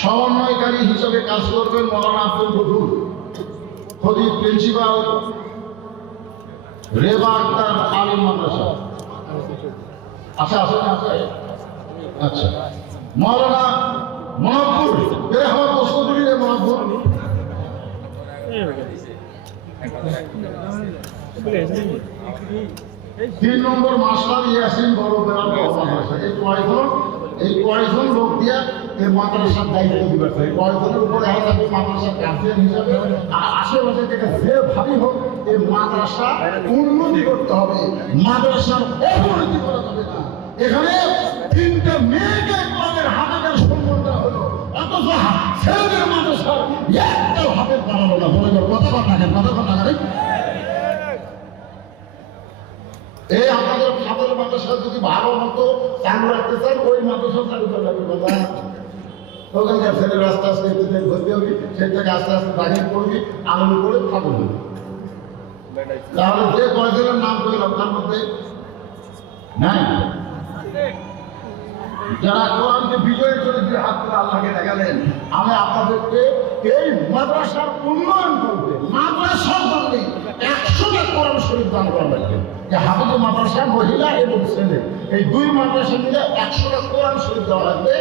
সমন্বয়কারী হিসেবে কাজ করবেন মৌলানা আব্দুল গফুর, খতিব, প্রিন্সিপাল, রেবা আক্তার আলিম মাদ্রাসা। আচ্ছা আসেন আছে। আচ্ছা মৌলানা মনব্বর, এর আমার প্রশ্ন করি রে মনব্বর। 3 নম্বর মাস্টার ইয়াসিন, বড় বেলালদহ মাদ্রাসা। এই কয়জন লোক দিয়ে এই মাদ্রাসার দায়িত্ব দিবে। কয়জনের উপরে থাকবে মাদ্রাসার গার্জিয়ান হিসাবে। আশেপাশে থেকে যে ভাবি হোক এই মাদ্রাসা উন্নতি করতে হবে, মাদ্রাসার অবনতি করা যাবে না। এখানে 3টে মেয়েকে কোরআনের হাফেজের সম্মান দেওয়া হলো, অথচ ছেলেদের মাদ্রাসার একটাও হাফেজ বানালো না। বলে কথা থাকেন, কথা থাকেন। এই আপনাদের খাদের মাদ্রাসা যদি ভালো মতো চালু রাখতে চান, ওই মাদ্রাসা চালু করে লাগবে। ওখানকার ছেলের আস্তে আস্তে ভর্তি হবি, সেই থেকে আস্তে আস্তে দাঁড়িয়ে পড়বি, আনন্দ করে খাবো। তাহলে যে কয়েকজনের নাম করলাম তার মধ্যে নাই যারা কোরআনকে বিজয়ের জন্য যে হাত করে আল্লাহকে দেখালেন। আমি আপনাদেরকে এই মাদ্রাসার উন্নয়ন করতে, মাদ্রাসার জন্য 100টা কোরআন শরীফ দান করা লাগবে। যে হাফেজ মাদ্রাসা মহিলা এবং ছেলে, এই 2 মাদ্রাসা মিলে 100টা কোরআন শরীফ দেওয়া লাগবে।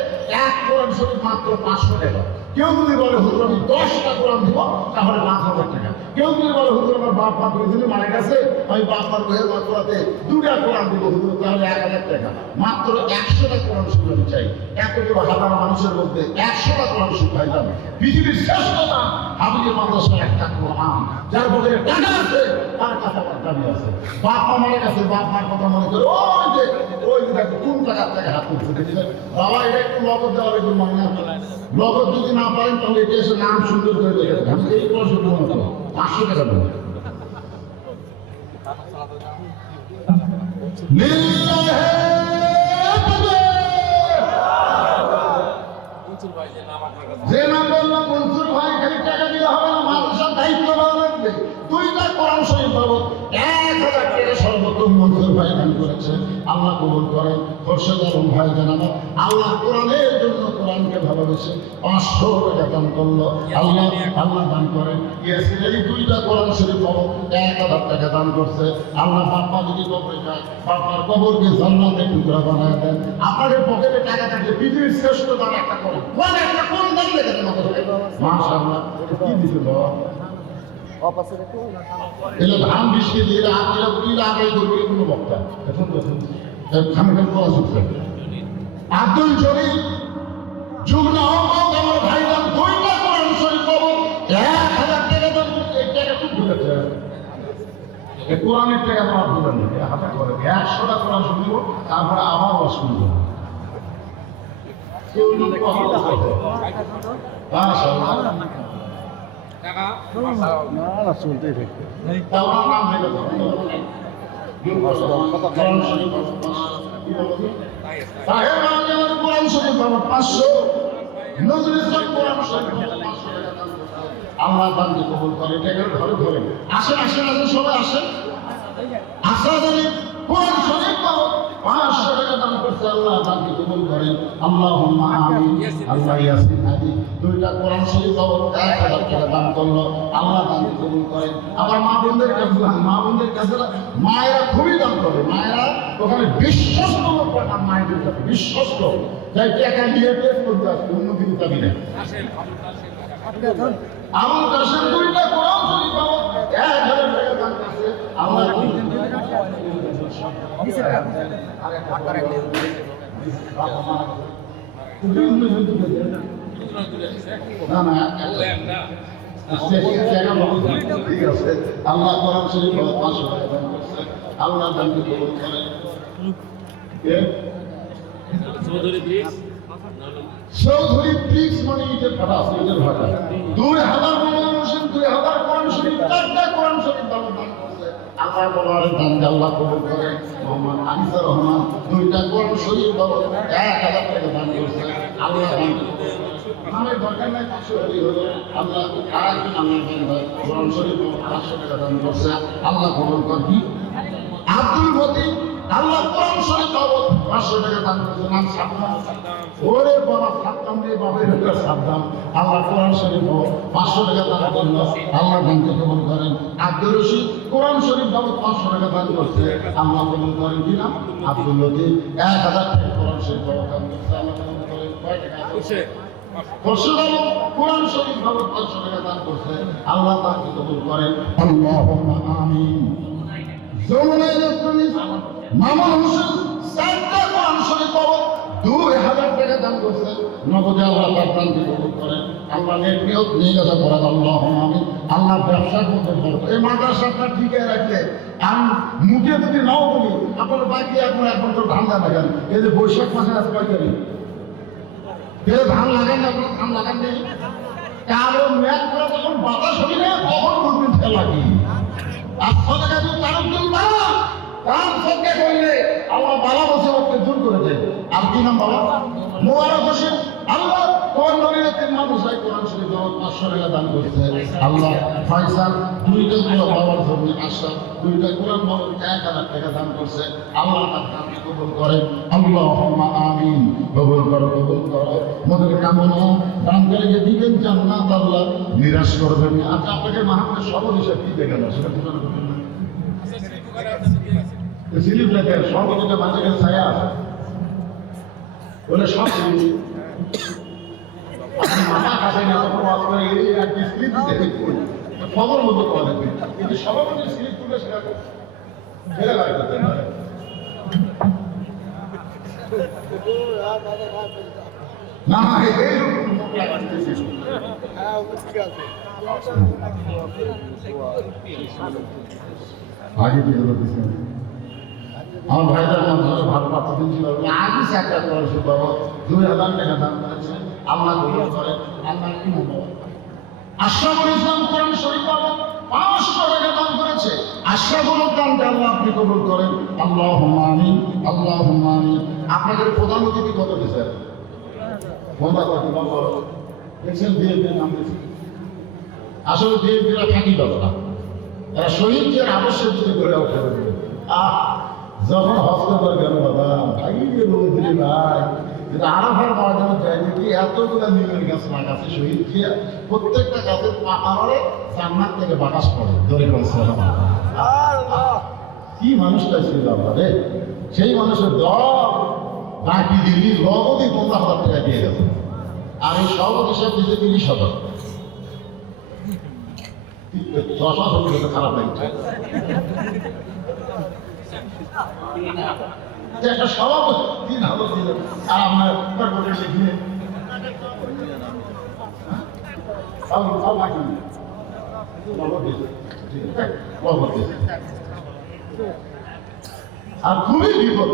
এক কোরআন শরীফ মাত্র 500 টাকা। কেউ যদি বলে হুজুর আমি 10টা কোরআন দিব, তাহলে 5,000 টাকা। কেউ যদি বলে হুজুর আমার বাপ মা 2 দিনে মারা গেছে, আমি বাপ মার বইয়ের মাত্রাতে 2টা কোরআন দিব হুজুর, তাহলে 1000 টাকা। মাত্র 100টা কোরআন শরীফ আমি চাই। এতগুলো হাজার মানুষের মধ্যে 100টা কোরআন শরীফ পাইতাম। পৃথিবীর শ্রেষ্ঠতা হাফেজের মাদ্রাসার একটা কোরআন। যার পক্ষে টাকা আছে তার কাছে আমার দাবি আছে। বাপ মা মারা গেছে, বাপ মার কথা মনে করে ওই যে দেখো কোন জায়গার থেকে হাত তুলছে। বাবা এটা একটু নগদ দেওয়া হবে, মানে নগদ যদি না পারেন তাহলে এটা এসে নাম সুন্দর করে দেখে আমি এই পয়সা দেবো না, 500 টাকা দেবো। যে নাম বললাম মনসুর ভাই, খালি টাকা দিলে হবে না, মাদ্রাসার দায়িত্ব নেওয়া লাগবে। 2টা কোরআন শরীফ পাবো, 1000 টাকা সর্বোত্তম মনসুর ভাই দান করেছে। আল্লাহ কবুল করেন। খোরশেদ আলম ভাই জানাবো আল্লাহ কোরআনের জন্য কোরআনকে ভালোবেসে 500 টাকা দান করলো। আল্লাহ আল্লাহ দান করেন। ইয়াসিনের এই 2টা কোরআন শরীফ পাবো 1000 টাকা দান করছে। আল্লাহ বাপ্পা যদি কবরে যায় বাপ্পার কবরকে জান্নাতের টুকরা বানায় দেন। আপনাদের পকেটে টাকা থাকে পৃথিবীর শ্রেষ্ঠ দান একটা করুন। একটা কোন দান লেগেছে মাশাআল্লাহ। কি দিছে বাবা? এলো ধান বৃষ্টি দিয়ে আগে পুরিলা আগে করবে কোনো বক্তা এখন তো খামখান করা হচ্ছে। আব্দুল জলিল যুগ্ন আহ্বায়ক আমার ভাইরা 2টা কোরআন শরীফ পাবো 1000 টাকা দান করছে। এই টাকা খুব ঢুকেছে। এই কোরআনের টাকা আমার ঢুকে নেই হাতে করে 100টা কোরআন শুনব তারপরে আবার ওয়াজ শুনব। না চলতেই থাকে। আল্লাহ বান্দি কবুল করে টাকা ধরে ধরে আসেন আসেন আসেন সবাই আসেন। আশা জানি কোরআন শরীফ পাবো 500 টাকা দান করছে। আল্লাহ বান্দি কবুল করেন। আল্লাহুম্মা আমিন। আল্লাহ ইয়াসিন আদি 2টা কোরআন শরীফ পাবো 1000 টাকা দান করলো। আল্লাহ বান্দি কবুল করেন। আবার মা বোনদের কাছে মায়েরা খুবই দান করে। মায়েরা ওখানে বিশ্বস্ত লোক পাঠান মায়েদের কাছে বিশ্বস্ত যাই টাকা নিয়ে টেস্ট করতে আসবে অন্য কিছু দাবি নেই। আমার কাছে 2টা কোরআন শরীফ পাবো 1000 টাকা দান করছে। আল্লাহ ঠিক আছে। আল্লাহ কোরআন শরীফ 500 টাকা দান করছে। আল্লাহ দানকে কবুল করেন। চৌধুরী ব্রিক্স মানে ইটের ভাড়া আছে ইটের ভাড়া 2000 মানুষের 2000 কোরআন শরীফ 4টা কোরআন শরীফ দান করছে। আল্লাহ বলার দান আল্লাহ কবুল করেন। মোহাম্মদ আনিসুর রহমান 2টা কোরআন শরীফ 1000 টাকা দান করছে। আল্লাহ দান আমাদের দরকার নাই 500 টাকা হলো আল্লাহ আরেকজন আল্লাহ কোরআন শরীফ 500 টাকা দান করছে। আল্লাহ কবুল করবি। আব্দুল মতিন আল্লাহ কোরআন শরীফ 500 টাকা দান করছে। নাম সাবধান ওরে বাবা সাবধান রে বাবার একটা সাবধান। আল্লাহ কোরআন শরীফ 500 টাকা দান করলো। আল্লাহ দানকে কবুল করেন। আব্দুল রশিদ কোরআন শরীফ 500 টাকা দান করছে। আল্লাহ কবুল করেন। কি নাম? আব্দুল লতিফ 1000 টাকা কোরআন শরীফ দান করছে। আল্লাহ কবুল করেন। কয় টাকা করছে? কোরআন শরীফ 500 টাকা দান করছে। আল্লাহ তাকে কবুল করেন। আল্লাহুম্মা আমিন। যমুনা ইলেকট্রনিক্স মামুন হোসেন 4টা কোরআন শরীফ 2000 টাকা দান করছে। নগদে আল্লাহ তার দানকে কবুল করেন। আল্লাহ নেক নিয়ত নিয়ে করেন। আল্লাহুম্মা আমিন। আল্লাহ ব্যবসা করতে পারবে। এই মাদ্রাসাটা ঠিকই রাখলে আমি মুখে যদি নাও বলি আপনার বাকি এখন তো ধান লাগান। এই যে বৈশাখ মাসে আজ 5 তারিখ ধান লাগান না আপনার ধান লাগান নেই কারণ ম্যাচ করে যখন বাতাস হবি না তখন বলবেন খেলা কি আসলে কাজে কারণ তুলবা কাম সবকে করলে আল্লাহ বালা বসে ওকে দূর করে দেয়। আর কি নাম বাবা? মোবারক হোসেন। আল্লাহ কোন নবীর 3 মানুষ কোরআন শরীফ 500 টাকা দান করছে। আল্লাহ ফয়সাল 2টা কোরআন বাবার জন্য আশা 2টা কোরআন বাবার 1000 টাকা দান করছে। আল্লাহ তার দানকে কবুল করেন। আল্লাহুম্মা আমিন। কবুল করো কবুল করো। মোদের কামনা দানকারীকে দিবেন জান্নাত আল্লাহ নিরাশ করবেন না। আচ্ছা আপনাকে মাহফিলের সবর হিসাব কি দেখেন সেটা বুঝতে পারবেন না। সিলিপ লেখে সর্বদিকে মানুষের ছায়া আছে বলে সব আপনি মাথা কাছে না তখন ওয়াজ করে এই একটি স্লিপ দেখে খবর মতো পাওয়া যাবে কিন্তু সবার মধ্যে স্লিপ তুলে সেটা ফেলে লাগবে না আগে দিয়ে আমার ভাইদের মধ্যে ভালো পাচ্ছেন ছিল আগে একটা করেছে বাবা 2000 টাকা দান করেছে। আল্লাহ কবুল করে। আল্লাহ কি বলবো? আশরাফুল ইসলাম কোরআন শরীফ 500 টাকা দান করেছে। আশরাফুল দানকে আল্লাহ আপনি কবুল করেন। আল্লাহুম্মা আমিন। আল্লাহুম্মা আমিন। আপনাদের প্রধান অতিথি কত দিয়েছে? বন্ধা কত বাবা দেখছেন বিএনপির নাম দিয়েছে। আসলে বিএনপিরা থাকি বাবা এরা শহীদদের আদর্শের দিকে গড়ে ওঠে। যখন হসপিটাল গেল বাবা ভাই যে বলে দিলি ভাই কিন্তু আরাফার ময়দানে যাই দেখি এতগুলো নিমের গাছ লাগাচ্ছে শহীদ খেয়ে প্রত্যেকটা গাছের পাতা মারে জান্নাত থেকে বাতাস পড়ে ধরে বলছে কি মানুষটা ছিল রে সেই মানুষের দল বাকি দিল্লি নগদই 15,000 টাকা দিয়ে গেছে আর এই সভাপতি সাহেব দিতে 30,000 দশা সত্যি খারাপ লাগছে একটা সভাপতি 3,000 দিল আর আপনার করে লিখিয়ে আর খুবই বিপদ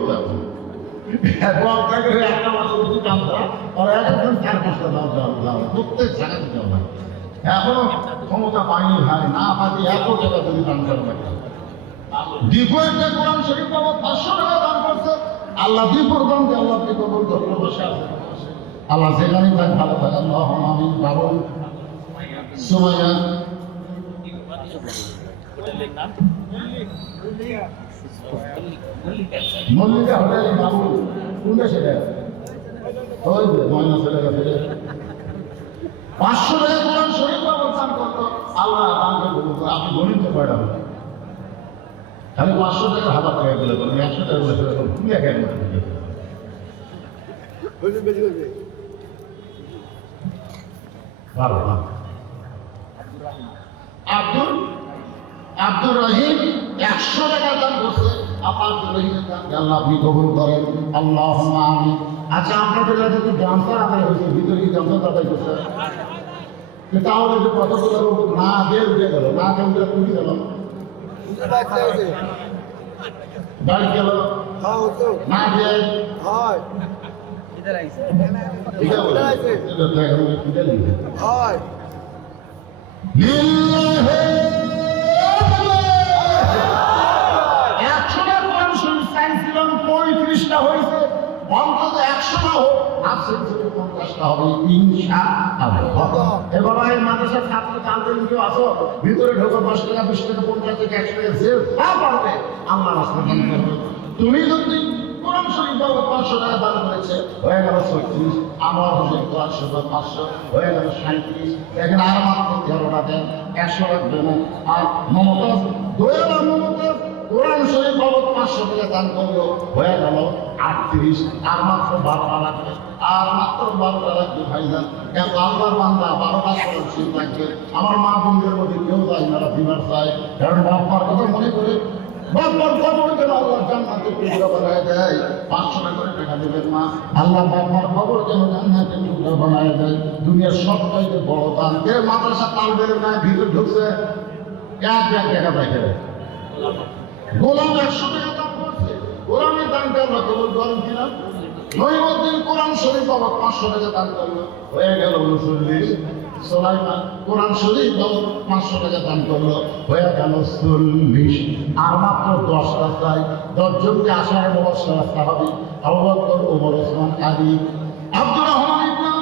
একটা মাসের বেশি কাম করা আর একজন 4-5টা দাও প্রত্যেক জায়গা দিতে হবে এখনো ক্ষমতা পাইনি ভাই না পাচ্ছি এত টাকা যদি দান করা লাগে দীপু একটা কোরআন শরীফ বাবদ 500 টাকা দান করছে আল্লাহ দীপুর দান দিয়ে আল্লাহ কবুল করতে বসে আছে আল্লাহ যেখানে তাই ভালো থাকে আল্লাহ আমিন বাবু সুমাইয়া মল্লিকা হোটেল বাবু কোনটা সেটা ওই ময়না ছেলে গেছে 500 টাকা কোরআন শরীফ বাবদ দান করতো আল্লাহ দানকে কবুল করে আপনি গণিত পারেন খালি 500 টাকা 1000 টাকা দিলে বলেন 100 টাকা বলে তুমি একা আব্দুর রহিম 100 টাকা দান করছে আব্দুর রহিমের দান আল্লাহ আপনি কবুল করেন আল্লাহুম্মা আমিন আচ্ছা আপনাদের কাছে কি গামছা আদায় হয়েছে ভিতরে কি গামছা আদায় করছে তাহলে যে কতগুলো না দিয়ে উঠে গেল না দিয়ে উঠে তুলে গেল বাড়ি গেল না দিয়ে পঁয়ত্রিশটা হয়েছে অন্তত 100 না হোক হাফ সেঞ্চুরি 50টা হবে ইনশাআল্লাহ। এবার এই মাদ্রাসার ছাত্র জানতেন কেউ আসো ভিতরে ঢোকো 10 টাকা 20 টাকা 50 টাকা 100 টাকা যে যা পারবে আল্লাহ রাস্তায় দান করবে। তুমি যদি কোরআন শরীফ বাবদ 500 টাকা দান করেছে হয়ে গেল 36, আমার হোসেন কোরআন শরীফ 500 হয়ে গেল 37, এখন আর মাত্র 13টা দেন 100 রাখবে না। আর মমতাজ দয়ালা মমতাজ কোরআন শরীফ বাবদ 500 টাকা দান করলো হয়ে গেল 38, আর মাত্র 12টা লাগবে আর মাত্র 12টা লাগবে ভাইজান। এত আল্লাহর বান্দা 12টা কোরআন শরীফ লাগবে। আমার মা বোনদের মধ্যে কেউ যায় না দিবার চায় কারণ বাবার কথা মনে করে বাবার খবর যেন আল্লাহ জান্নাতে টুকরা বানায় দেয়। 500 টাকা করে টাকা দেবেন মা আল্লাহ বাবার খবর যেন জান্নাতে টুকরা বানায় দেয়। দুনিয়ার সবচাইতে বড় দান কে মাদ্রাসা তাল বেড়ে নাই ভিতরে ঢুকছে 1 লাখ টাকা দেখে গোলাম 100 টাকা দান করছে। গোলামের দানটা আমরা কবুল করেন কিনা? নইমুদ্দিন কোরআন শরীফ বাবদ 500 টাকা দান করলো হয়ে গেল 39। সুলাইমান কোরআন শরীফ বাবদ 500 টাকা দান করলো হয়ে গেল 40। আর মাত্র 10টা চাই। 10 জনকে আশায় মুবাশশার রাখতে হবে। আবু বকর, ওমর, ওসমান, আলী, আব্দুর রহমান ইবনে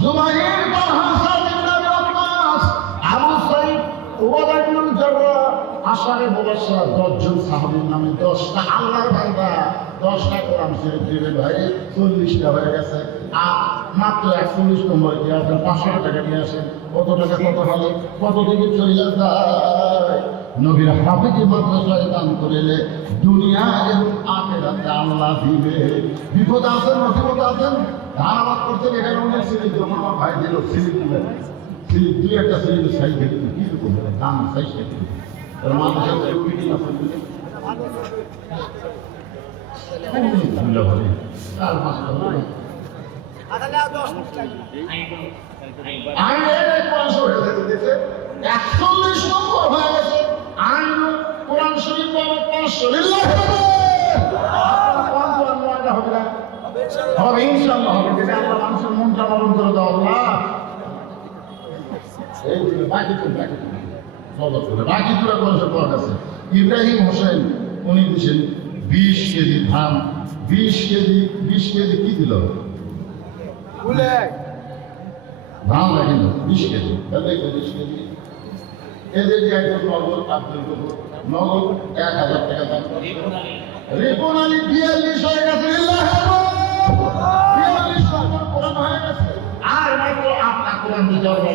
জুবাইর, তালহা, সাদ ইবনে আবি ওয়াক্কাস, আবু সাঈদ, উবাদা ইবনে জাররাহ, আশারে মুবাশশার 10 জন সাহাবীর নামে 10টা আল্লাহর বান্দা 10টা কোরআন শরীফ দিবে ভাই 40টা হয়ে গেছে। আর মাত্র 41 নম্বর দিয়ে আসেন 500 টাকা নিয়ে আসেন। কত টাকা কত হলে কত দিকে চলে যায়? নবীর হাফেজে মাদ্রাসায় দান করিলে দুনিয়া এবং আখিরাতে আল্লাহ দিবে। বিপদ আছেন মুসিবত আছেন ধান আবাদ করছেন এখানে অনেক সিলিপ যখন আমার ভাই দিল সিলিপ দিলেন সিলিপ 2-1টা সিলিপের সাইজ দেখতে কি রকম দাম সাইজ দেখতে মাদ্রাসায় মিটিং আছে আমি 41 নম্বর হয়ে গেছে। আইন কোরআন শরীফ বাবদ 500 হবে ইনশাআল্লাহ হবে। যদি আল্লাহ মানুষের মনটা নরম করে দাও আল্লাহ এই বাকি দূরে মানুষের পর আছে। ইব্রাহিম হোসেন উনি দিচ্ছেন 20 কেজি ধান 20 কেজি কি দিল ধান রাখেন 20 কেজি তাহলে 20 কেজি এদের যে একজন নগদ আব্দুল নগদ 1000 টাকা দাম রিপন আলী 42 হয়ে গেছে, 42 নম্বর কোরআন হয়ে গেছে। আর মাত্র আপনার কোরআন দিতে হবে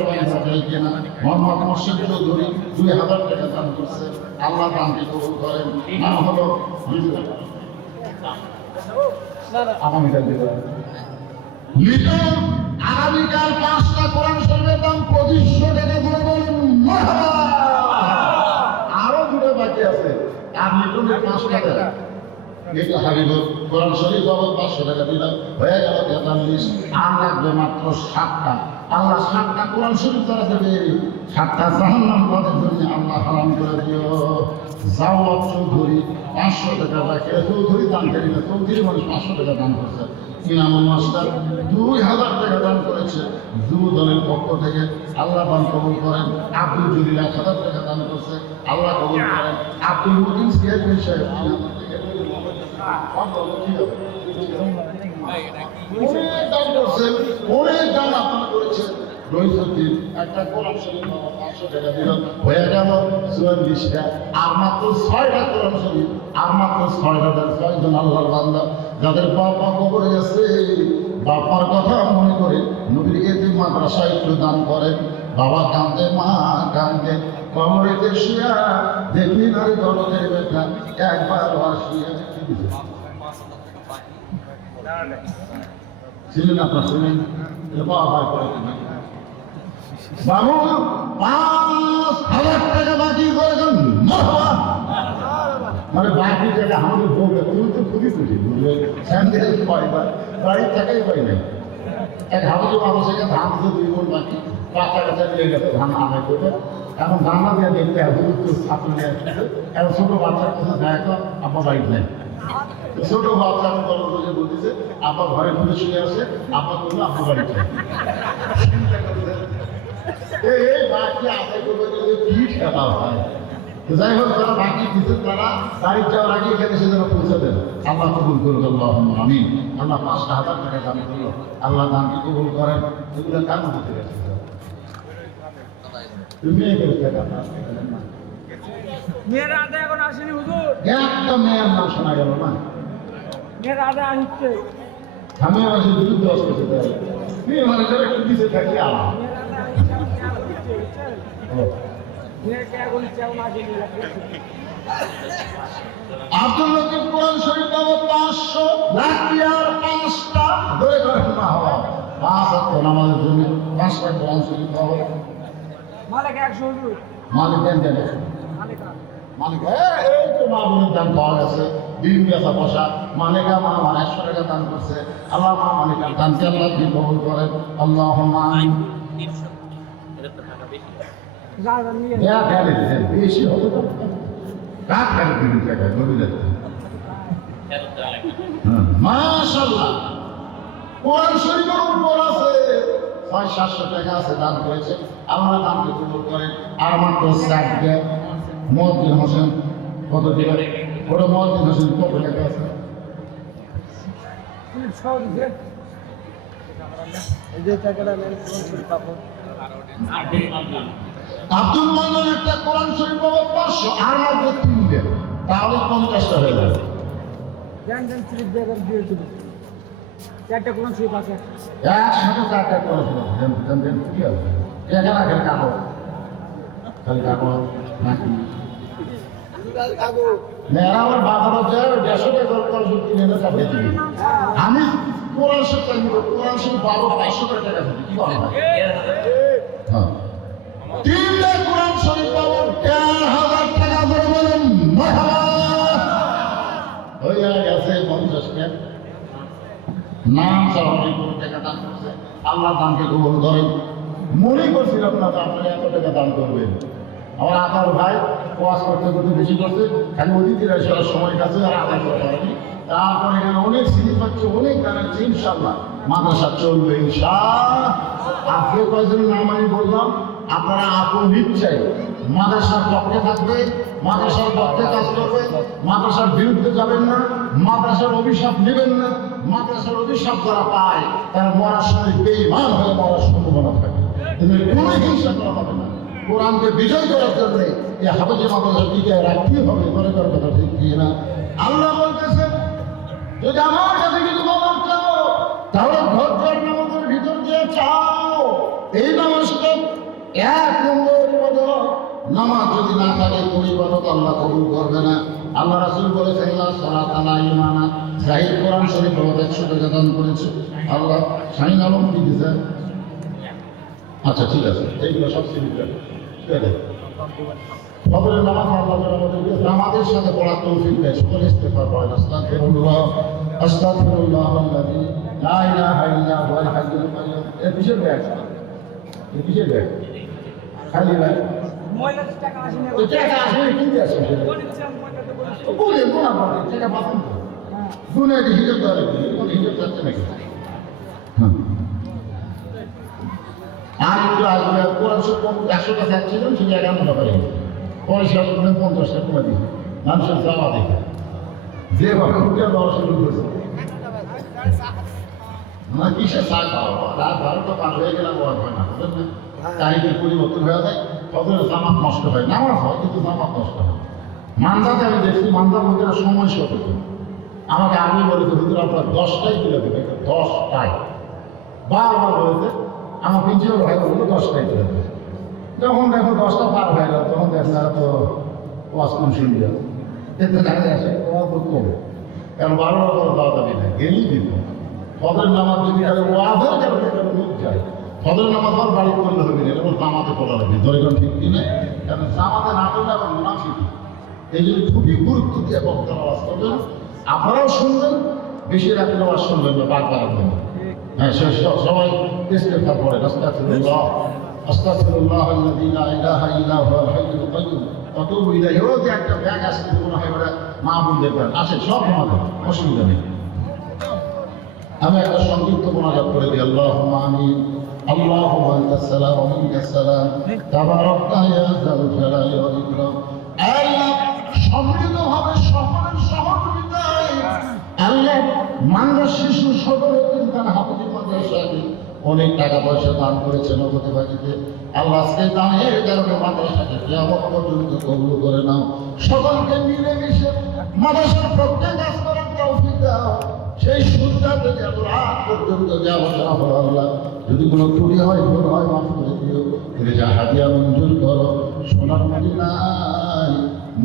না। মোহাম্মদ মোর্শেদ চৌধুরী 2000 টাকা দান করছে, আল্লাহ দানকে কবুল করেন। নাম হলো আগামীকাল দিবেন লিটন। আগামীকাল 5টা কোরআন শরীফের দাম 2500 টাকা করে বলুন মারহাবা। আরো দুটো বাকি আছে, আর লিটনের 5 টাকা এটা হাবিবুর কোরআন শরীফ বাবদ 500 টাকা দিলাম, হয়ে গেল 43। আর লাগবে মাত্র 7টা। আল্লাহ 7টা কোরআন শরীফ তারা দেবে, 7টা জাহান্নাম তাদের জন্য আল্লাহ হারাম করে দিও। জাওয়াত চৌধুরী 500 টাকা রাখে, চৌধুরী দান করি না, চৌধুরী মানুষ 500 টাকা দান করছে। ইনামুল মাস্টার 2000 টাকা দান করেছে যুব দলের পক্ষ থেকে, আল্লাহ দান কবুল করেন। আব্দুল জলিল 1000 টাকা দান করছে, আল্লাহ কবুল করেন। আব্দুল মতিন সিয়াজুল সাহেব অনেক দান করছেন, অনেক দান আপনারা করেছেন। রহিসুদ্দিন একটা কোরআন শরীফ 500 টাকা দিল, হয়ে গেল 44টা। আর মাত্র 6টা কোরআন শরীফ, আর মাত্র 6জন আল্লাহর বান্দা যাদের বাবা কবরে গেছে, বাবার কথা মনে করে নবীর এতিম মাদ্রাসা একটু দান করেন। বাবা কান্দে, মা কান্দে, কবরেতে শুয়া দেখলি নারী দরদের বেটা একবার আসিয়া ছিলেন আপনার ছিলেন বাবা করে বাবু 5000 টাকা বাকি করেছেন। মানে বাকি টাকা আমাদের বলবে, তুমি তো খুবই খুশি বুঝলে, স্যান্ডেল পাইবার বাড়ির টাকাই পাই নাই। এক হাবুজে মানুষকে ধান দিতে 2 মণ বাকি, বাচ্চা নিয়ে গেছে ধান আদায় করে। এখন ধান দিয়ে দেখতে হুজুর তো ছাত্র নিয়ে আসতেছে, এখন ছোট বাচ্চার কাছে যায় তো আপনার বাড়ি নেই। ছোট বাচ্চা আমি গল্প করে বলতেছে, আপনার ঘরে ঘুরে শুয়ে আসে, আপনার বললো আপনার বাড়ি নেই। এই বাকি আদায় করবে কি খেলা হয়। যাই হোক, যারা বাকি দিচ্ছেন তারা বাড়ির যাওয়ার আগে এখানে সে যেন পৌঁছে দেন। আল্লাহ কবুল করুন, আল্লাহ আমিন। আল্লাহ 5000 টাকা দান করলো, আল্লাহ দানকে কবুল করেন। এগুলো কার মধ্যে গেছে তুমি মেয়ের আদায় এখন আসেনি হুজুর, একটা মেয়ের নাম শোনা গেল না। মেয়ের আদায় আসছে, আমি আমার বিরুদ্ধে আসতেছে মেয়ে মানে যারা একটু পিছিয়ে থাকি আলাদা। মেয়েকে এখন চাও না আসেনি। আব্দুল লতিফ কোরআন শরীফ বাবদ 500 লাখি আর 5টা ধরে করেন না হওয়া 5 হাজার আমাদের জন্য 5টা কোরআন শরীফ বাবদ মালিক 100 হুজুর, মালিক দেন দেন মালিক এই তো মা বোনের দান পাওয়া গেছে, দিন বেচা বসা মালিকা মা 100 টাকা দান করছে। আল্লাহ মা মালিকার দানকে আল্লাহ দিন কবুল করেন। আল্লাহুম্মা আমিন। যা যা নিয়ে বেশি হবে কাক ফেরত দিন টাকা নবী দেখতে। মাশাআল্লাহ, কোরআন শরীফের উপর আছে 600-700 টাকা আছে দান করেছে, আল্লাহ দানকে কবুল করেন। আর মাত্র 7 গে মুয়াজ্জিন হোসেন কত টাকা, ওটা মুয়াজ্জিন হোসেন কত টাকা আছে? তুমি সব দিছে এই যে টাকাটা নেন কোন শরীফ পাবো। আব্দুল মান্নান একটা কোরআন শরীফ বাবদ 500, আর মাত্র 3 গে, তাহলে 50টা হয়ে যাবে। দেন দেন স্লিপ দিয়ে দিয়ে দিন, 4টা কোন শরীফ আছে, একসাথে 4টা কোরআন শরীফ দেন দেন দেন কি হবে? এখানে খালি কাগজ, খালি কাগজ নাকি মেয়েরা আমার বাজারে যায় 150 টাকা কোরআন শরীফ কিনে এনে চাপিয়ে দিবি। আমি কোরআন শরীফ কিনবো, কোরআন শরীফ বাবদ 500 টাকা দিবি, কি বলে? হ্যাঁ, 3টা কোরআন শরীফ বাবদ 1000 টাকা করে বলেন মারহাবা। হয়ে গেছে 50 টাকা। নাম সারাই করে টাকা দান করছে, আল্লাহ দানকে কবুল করেন। মনে করছিলাম না আপনারা এত টাকা দান করবেন। আমার আতার ভাই ওয়াজ করতে করতে বেশি করছে, খালি অতিথিরা সারা সময় কাছে আর আদায় করতে পারেনি। তারপরে এখানে অনেক সিঁড়ি পাচ্ছে, অনেক দাঁড়াচ্ছে, ইনশাল্লাহ মাদ্রাসা চলবে ইনশাআল্লাহ। আজকে কয়েকজন নাম আমি বললাম, আপনারা আপন ইচ্ছায় মাদ্রাসার পক্ষে থাকবে, মাদ্রাসার পক্ষে কাজ করবে, মাদ্রাসার বিরুদ্ধে যাবেন না, মাদ্রাসার অভিশাপ নেবেন না। মাদ্রাসার অভিশাপ যারা পায় তারা মরার সময় বেঈমান হয়ে মরার সম্ভাবনা থাকে, কিন্তু কোনো হিংসা করা হবে না। কোরআনকে বিজয় করার জন্য এই হাফেজে মাদ্রাসার টিকে রাখতেই হবে, করে করার কথা ঠিক কি না? আল্লাহ বলতেছে যদি আমার কাছে কিছু খবর চাও তাহলে ধৈর্যের নামাজের ভিতর দিয়ে চাও। এই নামাজটা 1 নম্বর ইবাদত। নামাজ যদি না থাকে কোন ইবাদত আল্লাহ কবুল করবে না। আল্লাহ রাসূল বলেছেন লা সালাতা লা ঈমানা। জাহির কোরআন শরীফ 100 টাকা দান করেছে। আল্লাহ শাহিন আলম কি দিয়েছে? আচ্ছা ঠিক আছে, এইগুলো সব সিরিয়াল ঠিক আছে। ফজরের নামাজ আল্লাহ আমাদেরকে জামাতের সাথে পড়ার তৌফিক দেয়। সকলে ইস্তেগফার পড়েন। আস্তাগফিরুল্লাহ আস্তাগফিরুল্লাহাল্লাযী লা ইলাহা ইল্লা হুয়াল হাইয়্যুল কাইয়্যুম। এর পিছে ব্যাগ, এর পিছে ব্যাগ খালি ব্যাগ। ময়লা টাকা আসে না। তো টাকা আসলে কি দিয়ে আসে? কোন ইচ্ছা ময়লা তো বলিস। বলে কোনা পড়ে টাকা পাবেন তো। গুনে দি হিসাব করে কোন হিসাব করতে নাকি? হ্যাঁ। আর একটু আসবে কোরআন শরীফ 100 টাকা চাচ্ছিলেন সেটা 51 টাকা করে। পরে সে 50 টাকা কমে দিই। মানুষের চাওয়া দেখে যেভাবে উঠে দেওয়া শুরু করেছে না কিসের সার খাওয়া রাত 12টা পার হয়ে গেলে আর হয় না, বুঝলেন না? তারিখের পরিবর্তন হয়ে যায়, ফজরের জামাত নষ্ট হয়। নামাজ হয় কিন্তু জামাত নষ্ট হয়। মান্দাতে আমি দেখছি মান্দার মধ্যে একটা সময় সতর্ক আমাকে আগে বলেছে হুজুর আপনার 10টায় তুলে দেবে, 10টায় বারবার বলেছে। আমার পিছিয়ে ভাই বললো 10টায় তুলে দেবে। যখন দেখো 10টা পার হয়ে গেল তখন দেখো আর তো ওয়াজ কম শুনবি এতে দেখা আসে ওয়াজ কম, কারণ 12টা করে দেওয়া যাবে না, গেলেই দিব। ফজরের নামাজ যদি আগে ওয়াজের কারণে কারো লোক যায়, ফজরের নামাজ আর বাড়ি করলে হবে না, এটা জামাতে পড়া লাগবে। ধরে কোন ঠিক কিনে, কারণ জামাতে না করলে আবার মুনাফিক। এই জন্য খুবই গুরুত্ব দিয়ে বক্তার আওয়াজ করবেন। আপনারাও শুনবেন, বেশি রাত্রে আওয়াজ শুনবেন না, বাদ বাড়াবেন না। হ্যাঁ সবাই ইস্তেগফার পড়েন। আস্তাগফিরুল্লাহ আস্তাগফিরুল্লাহাল্লাযী লা ইলাহা ইল্লা হুয়াল হাইয়্যুল কাইয়্যুম ওয়া তুবু ইলাইহি। ও যে একটা ব্যাগ আছে মনে হয় ওরা মা বোনদের ব্যাগ আসে, সব আমাদের, অসুবিধা নেই। আমি একটা সংক্ষিপ্ত মোনাজাত করে দিই। আল্লাহুম্মা আমিন। আল্লাহুম্মা আনতাস সালাম ওয়া মিনকাস সালাম তাবারাকতা ইয়া যাল জালালি ওয়াল ইকরাম। আল্লাহ সমৃদ্ধভাবে সকলের সহযোগিতায় আল্লাহ মানব শিশু সকলের ইনসান হাফিজ মাদ্রাসাকে অনেক টাকা পয়সা দান করেছেন নগদে বাড়িতে। আল্লাহ আজকে দানের কারণে মাদ্রাসাকে কিয়ামত পর্যন্ত কবুল করে নাও। সকলকে মিলেমিশে মাদ্রাসার প্রত্যেক কাজ করার তৌফিক দাও। সেই সুন্দর থেকে এত রাত পর্যন্ত যা বসা হলো আল্লাহ, যদি কোনো ত্রুটি হয় ভুল হয় মাফ করে দিও। তুমি যা হাদিয়া মঞ্জুর করো সোনার মদিনায়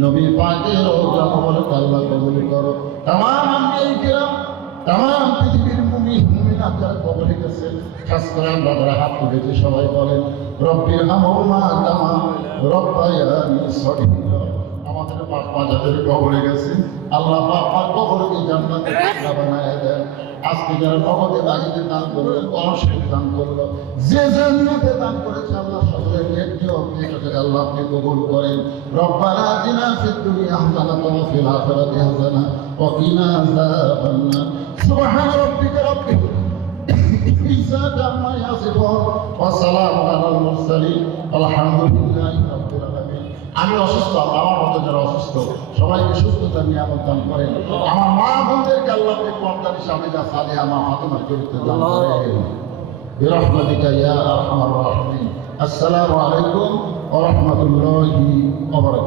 নবী পাকের রওজা মুবারক আল্লাহ কবুল করো। তামাম আম্বিয়া-ই-কিরাম, তামাম পৃথিবীর মুমিন মুমিনাত যারা কবরে গেছে, খাস করে আমরা যারা হাত তুলেছি সবাই বলেন রব্বির হামহুমা কামা রব্বায়ানি সগীরা। আমাদের বাপ মা যাদের কবরে গেছে আল্লাহ বাপ মার কবরকে জান্নাতের টুকরা বানায় দেন। আজকে যারা নগদে বাড়িতে দান করলো, কলসে দান করলো, যে নিয়তে দান করেছে আল্লাহ সকলের নেককে আল্লাহ আপনি কবুল করেন। রব্বানা আতিনা ফিদ দুনিয়া হাসানাতাও ওয়া ফিল আখিরাতি হাসানা ওয়া কিনা আযাবান নার। সুবহান রাব্বিকা রাব্বিল ইজ্জাতি আম্মা ইয়াসিফুন ওয়া সালামুন আলাল মুরসালিন আলহামদুলিল্লাহি রাব্বিল আলামিন। আমি অসুস্থ, আমার মতো যারা অসুস্থ সবাইকে সুস্থতা নিয়ামত দান করেন। আমার মা বোনদেরকে আল্লাহ আপনি পর্দার সামনে যা সালে আমার ফাতেমার চরিত্র দান করেন বিরহমাতিকা ইয়া আরহামার রাহিমিন। আসসালামু আলাইকুম ওয়া রাহমাতুল্লাহি ওয়া বারাকাতুহু।